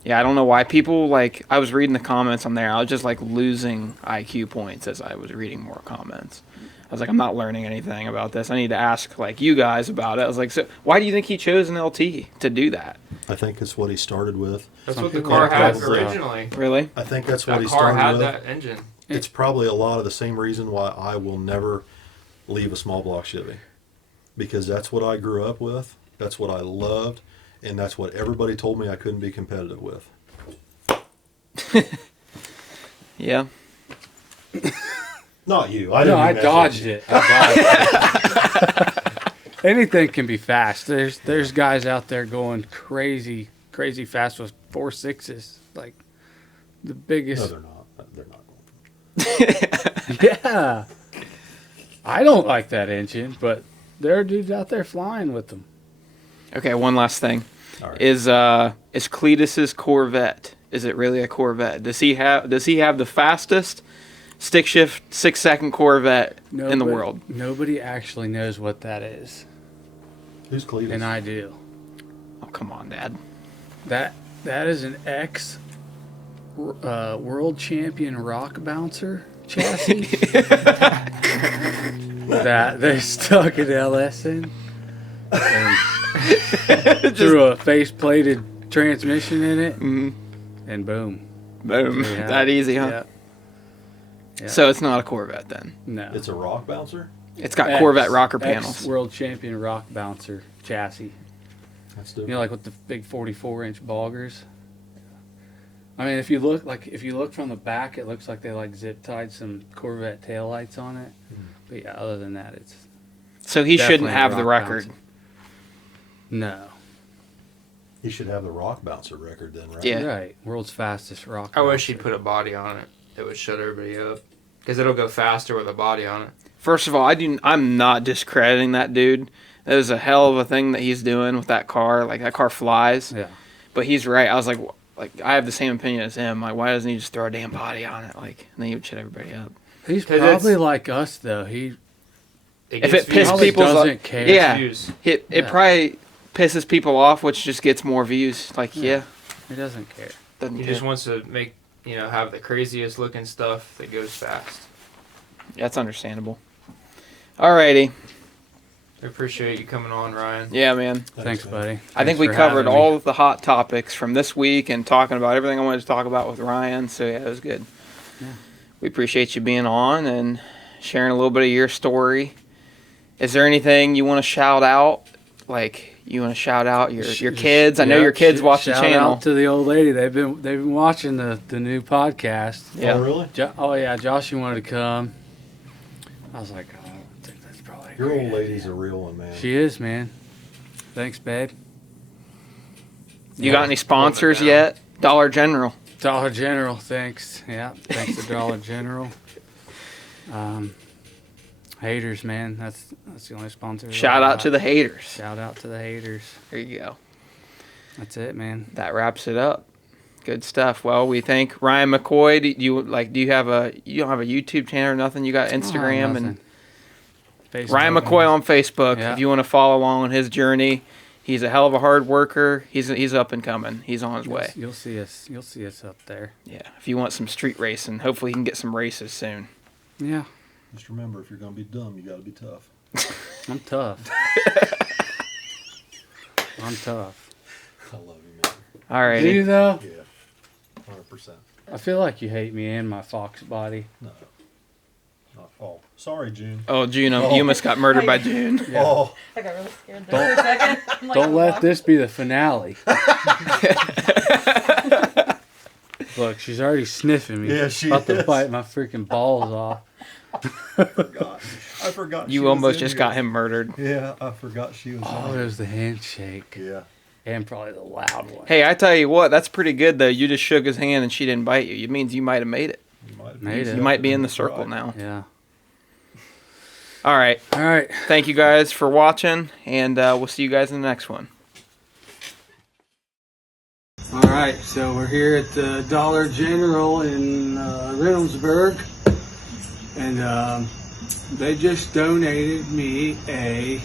Yeah, I don't know why people, like, I was reading the comments on there. I was just, like, losing IQ points as I was reading more comments. I was like, I'm not learning anything about this. I need to ask, like, you guys about it. I was like, so why do you think he chose an LT to do that? I think it's what he started with. That's Some what the people car have had problems, originally. Really? I think that's what That he car started had with. that engine. It's probably a lot of the same reason why I will never leave a small block Chevy. Because that's what I grew up with. That's what I loved. And that's what everybody told me I couldn't be competitive with. Yeah. Not you. no, didn't I even dodged it. Anything can be fast. There's guys out there going crazy fast with 4.6s. Like, the No, biggest. they're not. They're not going. Yeah. I don't like that engine, but there are dudes out there flying with them. Okay, one last thing. All right. Is Cletus's Corvette? Is it really a Corvette? Does he have the fastest stick shift 6-second Corvette in the world? Nobody actually knows what that is, Who's Cletus? and I do. Oh, come on, Dad. That is an ex world champion rock bouncer chassis that they stuck an LS in and threw a face-plated transmission in it, and boom. Boom. There you have That it. easy, huh? Yeah. Yeah. So it's not a Corvette then. No. It's a rock bouncer? It's got Corvette rocker Ex panels. world champion rock bouncer chassis. That's different. You know, like with the big 44-inch boggers. I mean, if you look from the back, it looks like they like zip tied some Corvette taillights on it. But yeah, other than that, it's So he shouldn't definitely have a the rock record. bouncer. No. He should have the rock bouncer record then, right? Yeah. Right. World's fastest rock. I wish he bouncer. put a body on it. It would shut everybody up. Because it'll go faster with a body on it. First of all, I'm not discrediting that dude. That is a hell of a thing that he's doing with that car. Like, that car flies. Yeah. But he's right. I was like, I have the same opinion as him. Like, why doesn't he just throw a damn body on it? Like, and then he would shut everybody up. He's 'Cause probably it's- like us though. He If gets it pisses Probably people off, doesn't care. yeah, views. it Yeah. probably pisses people off, which just gets more views. Like, yeah, he doesn't care. doesn't He care. just wants to make, have the craziest looking stuff that goes fast. That's understandable. Alrighty, I appreciate you coming on, Ryan. yeah, man. Thanks, buddy. I think Thanks we for covered having me. all of the hot topics from this week and talking about everything I wanted to talk about with Ryan. So yeah, it was good. Yeah. We appreciate you being on and sharing a little bit of your story. Is there anything you want to shout out? Like, you want to shout out your kids? I know your kids watch the Shout channel. out to the old lady. They've been watching the new podcast. Yeah. Oh, really? Oh yeah, Josh, you wanted to come. I was like, oh, I don't think that's probably. a Your great old lady's idea. a real one, man. She is, man. Thanks, babe. You got any sponsors down. yet? Dollar General. Dollar General, thanks. Yeah, thanks to Dollar General. Haters, man. That's the only sponsor. Shout out to the haters. Shout out to the haters. There you go. That's it, man. That wraps it up. Good stuff. Well, we thank Ryan McCoy. Do you have a YouTube channel or nothing? You got Instagram and Facebook. Ryan McCoy on Facebook. Yeah. If you want to follow along on his journey, he's a hell of a hard worker. He's up and coming. He's on his way. You'll see us. You'll see us up there. Yeah. If you want some street racing, hopefully he can get some races soon. Yeah, Just remember, if you're going to be dumb, you got to be tough. I'm tough. I'm tough. I love you, man. All right. Do you though? Yeah, 100%. I feel like you hate me and my fox body. No. Not. Oh, sorry, June. Oh, June, you almost got murdered by June. Yeah. Oh, I got really scared there for a second. I'm like, Don't oh, let wow. this be the finale. Look, she's already sniffing me. Yeah, she About to is. bite my freaking balls off. I forgot. You almost just got him murdered. Yeah, I forgot she was. Oh, it was the handshake. Yeah. And probably the loud one. Hey, I tell you what, that's pretty good though. You just shook his hand and she didn't bite you. It means you might have made it. Made You might be in the circle now. Yeah. All right. All right. Thank you guys for watching, and we'll see you guys in the next one. All right. So we're here at the Dollar General in Reynoldsburg, and they just donated me I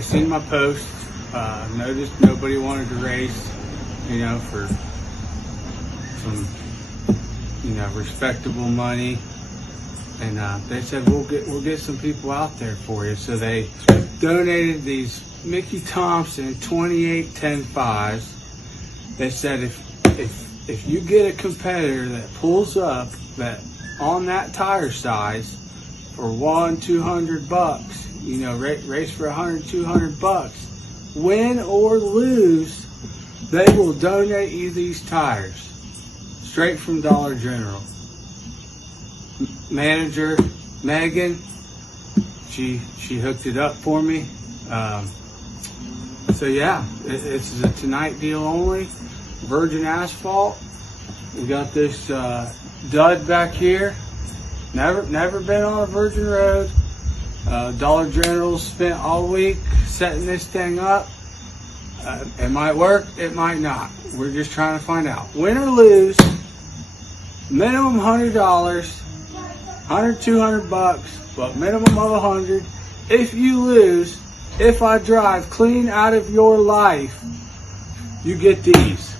seen my post. Noticed nobody wanted to race, for some, respectable money. And they said we'll get some people out there for you. So they donated these Mickey Thompson 28-10-5s. They said if you get a competitor that pulls up that on that tire size for $200, race for $200, win or lose, they will donate you these tires straight from Dollar General. Manager Megan, she hooked it up for me. So yeah, it's a tonight deal only. Virgin asphalt. We got this dud back here. Never been on a virgin road. Dollar General spent all week setting this thing up. It might work, it might not. We're just trying to find out. Win or lose, minimum $100, $200, but minimum of $100. If you lose, if I drive clean out of your life, you get these.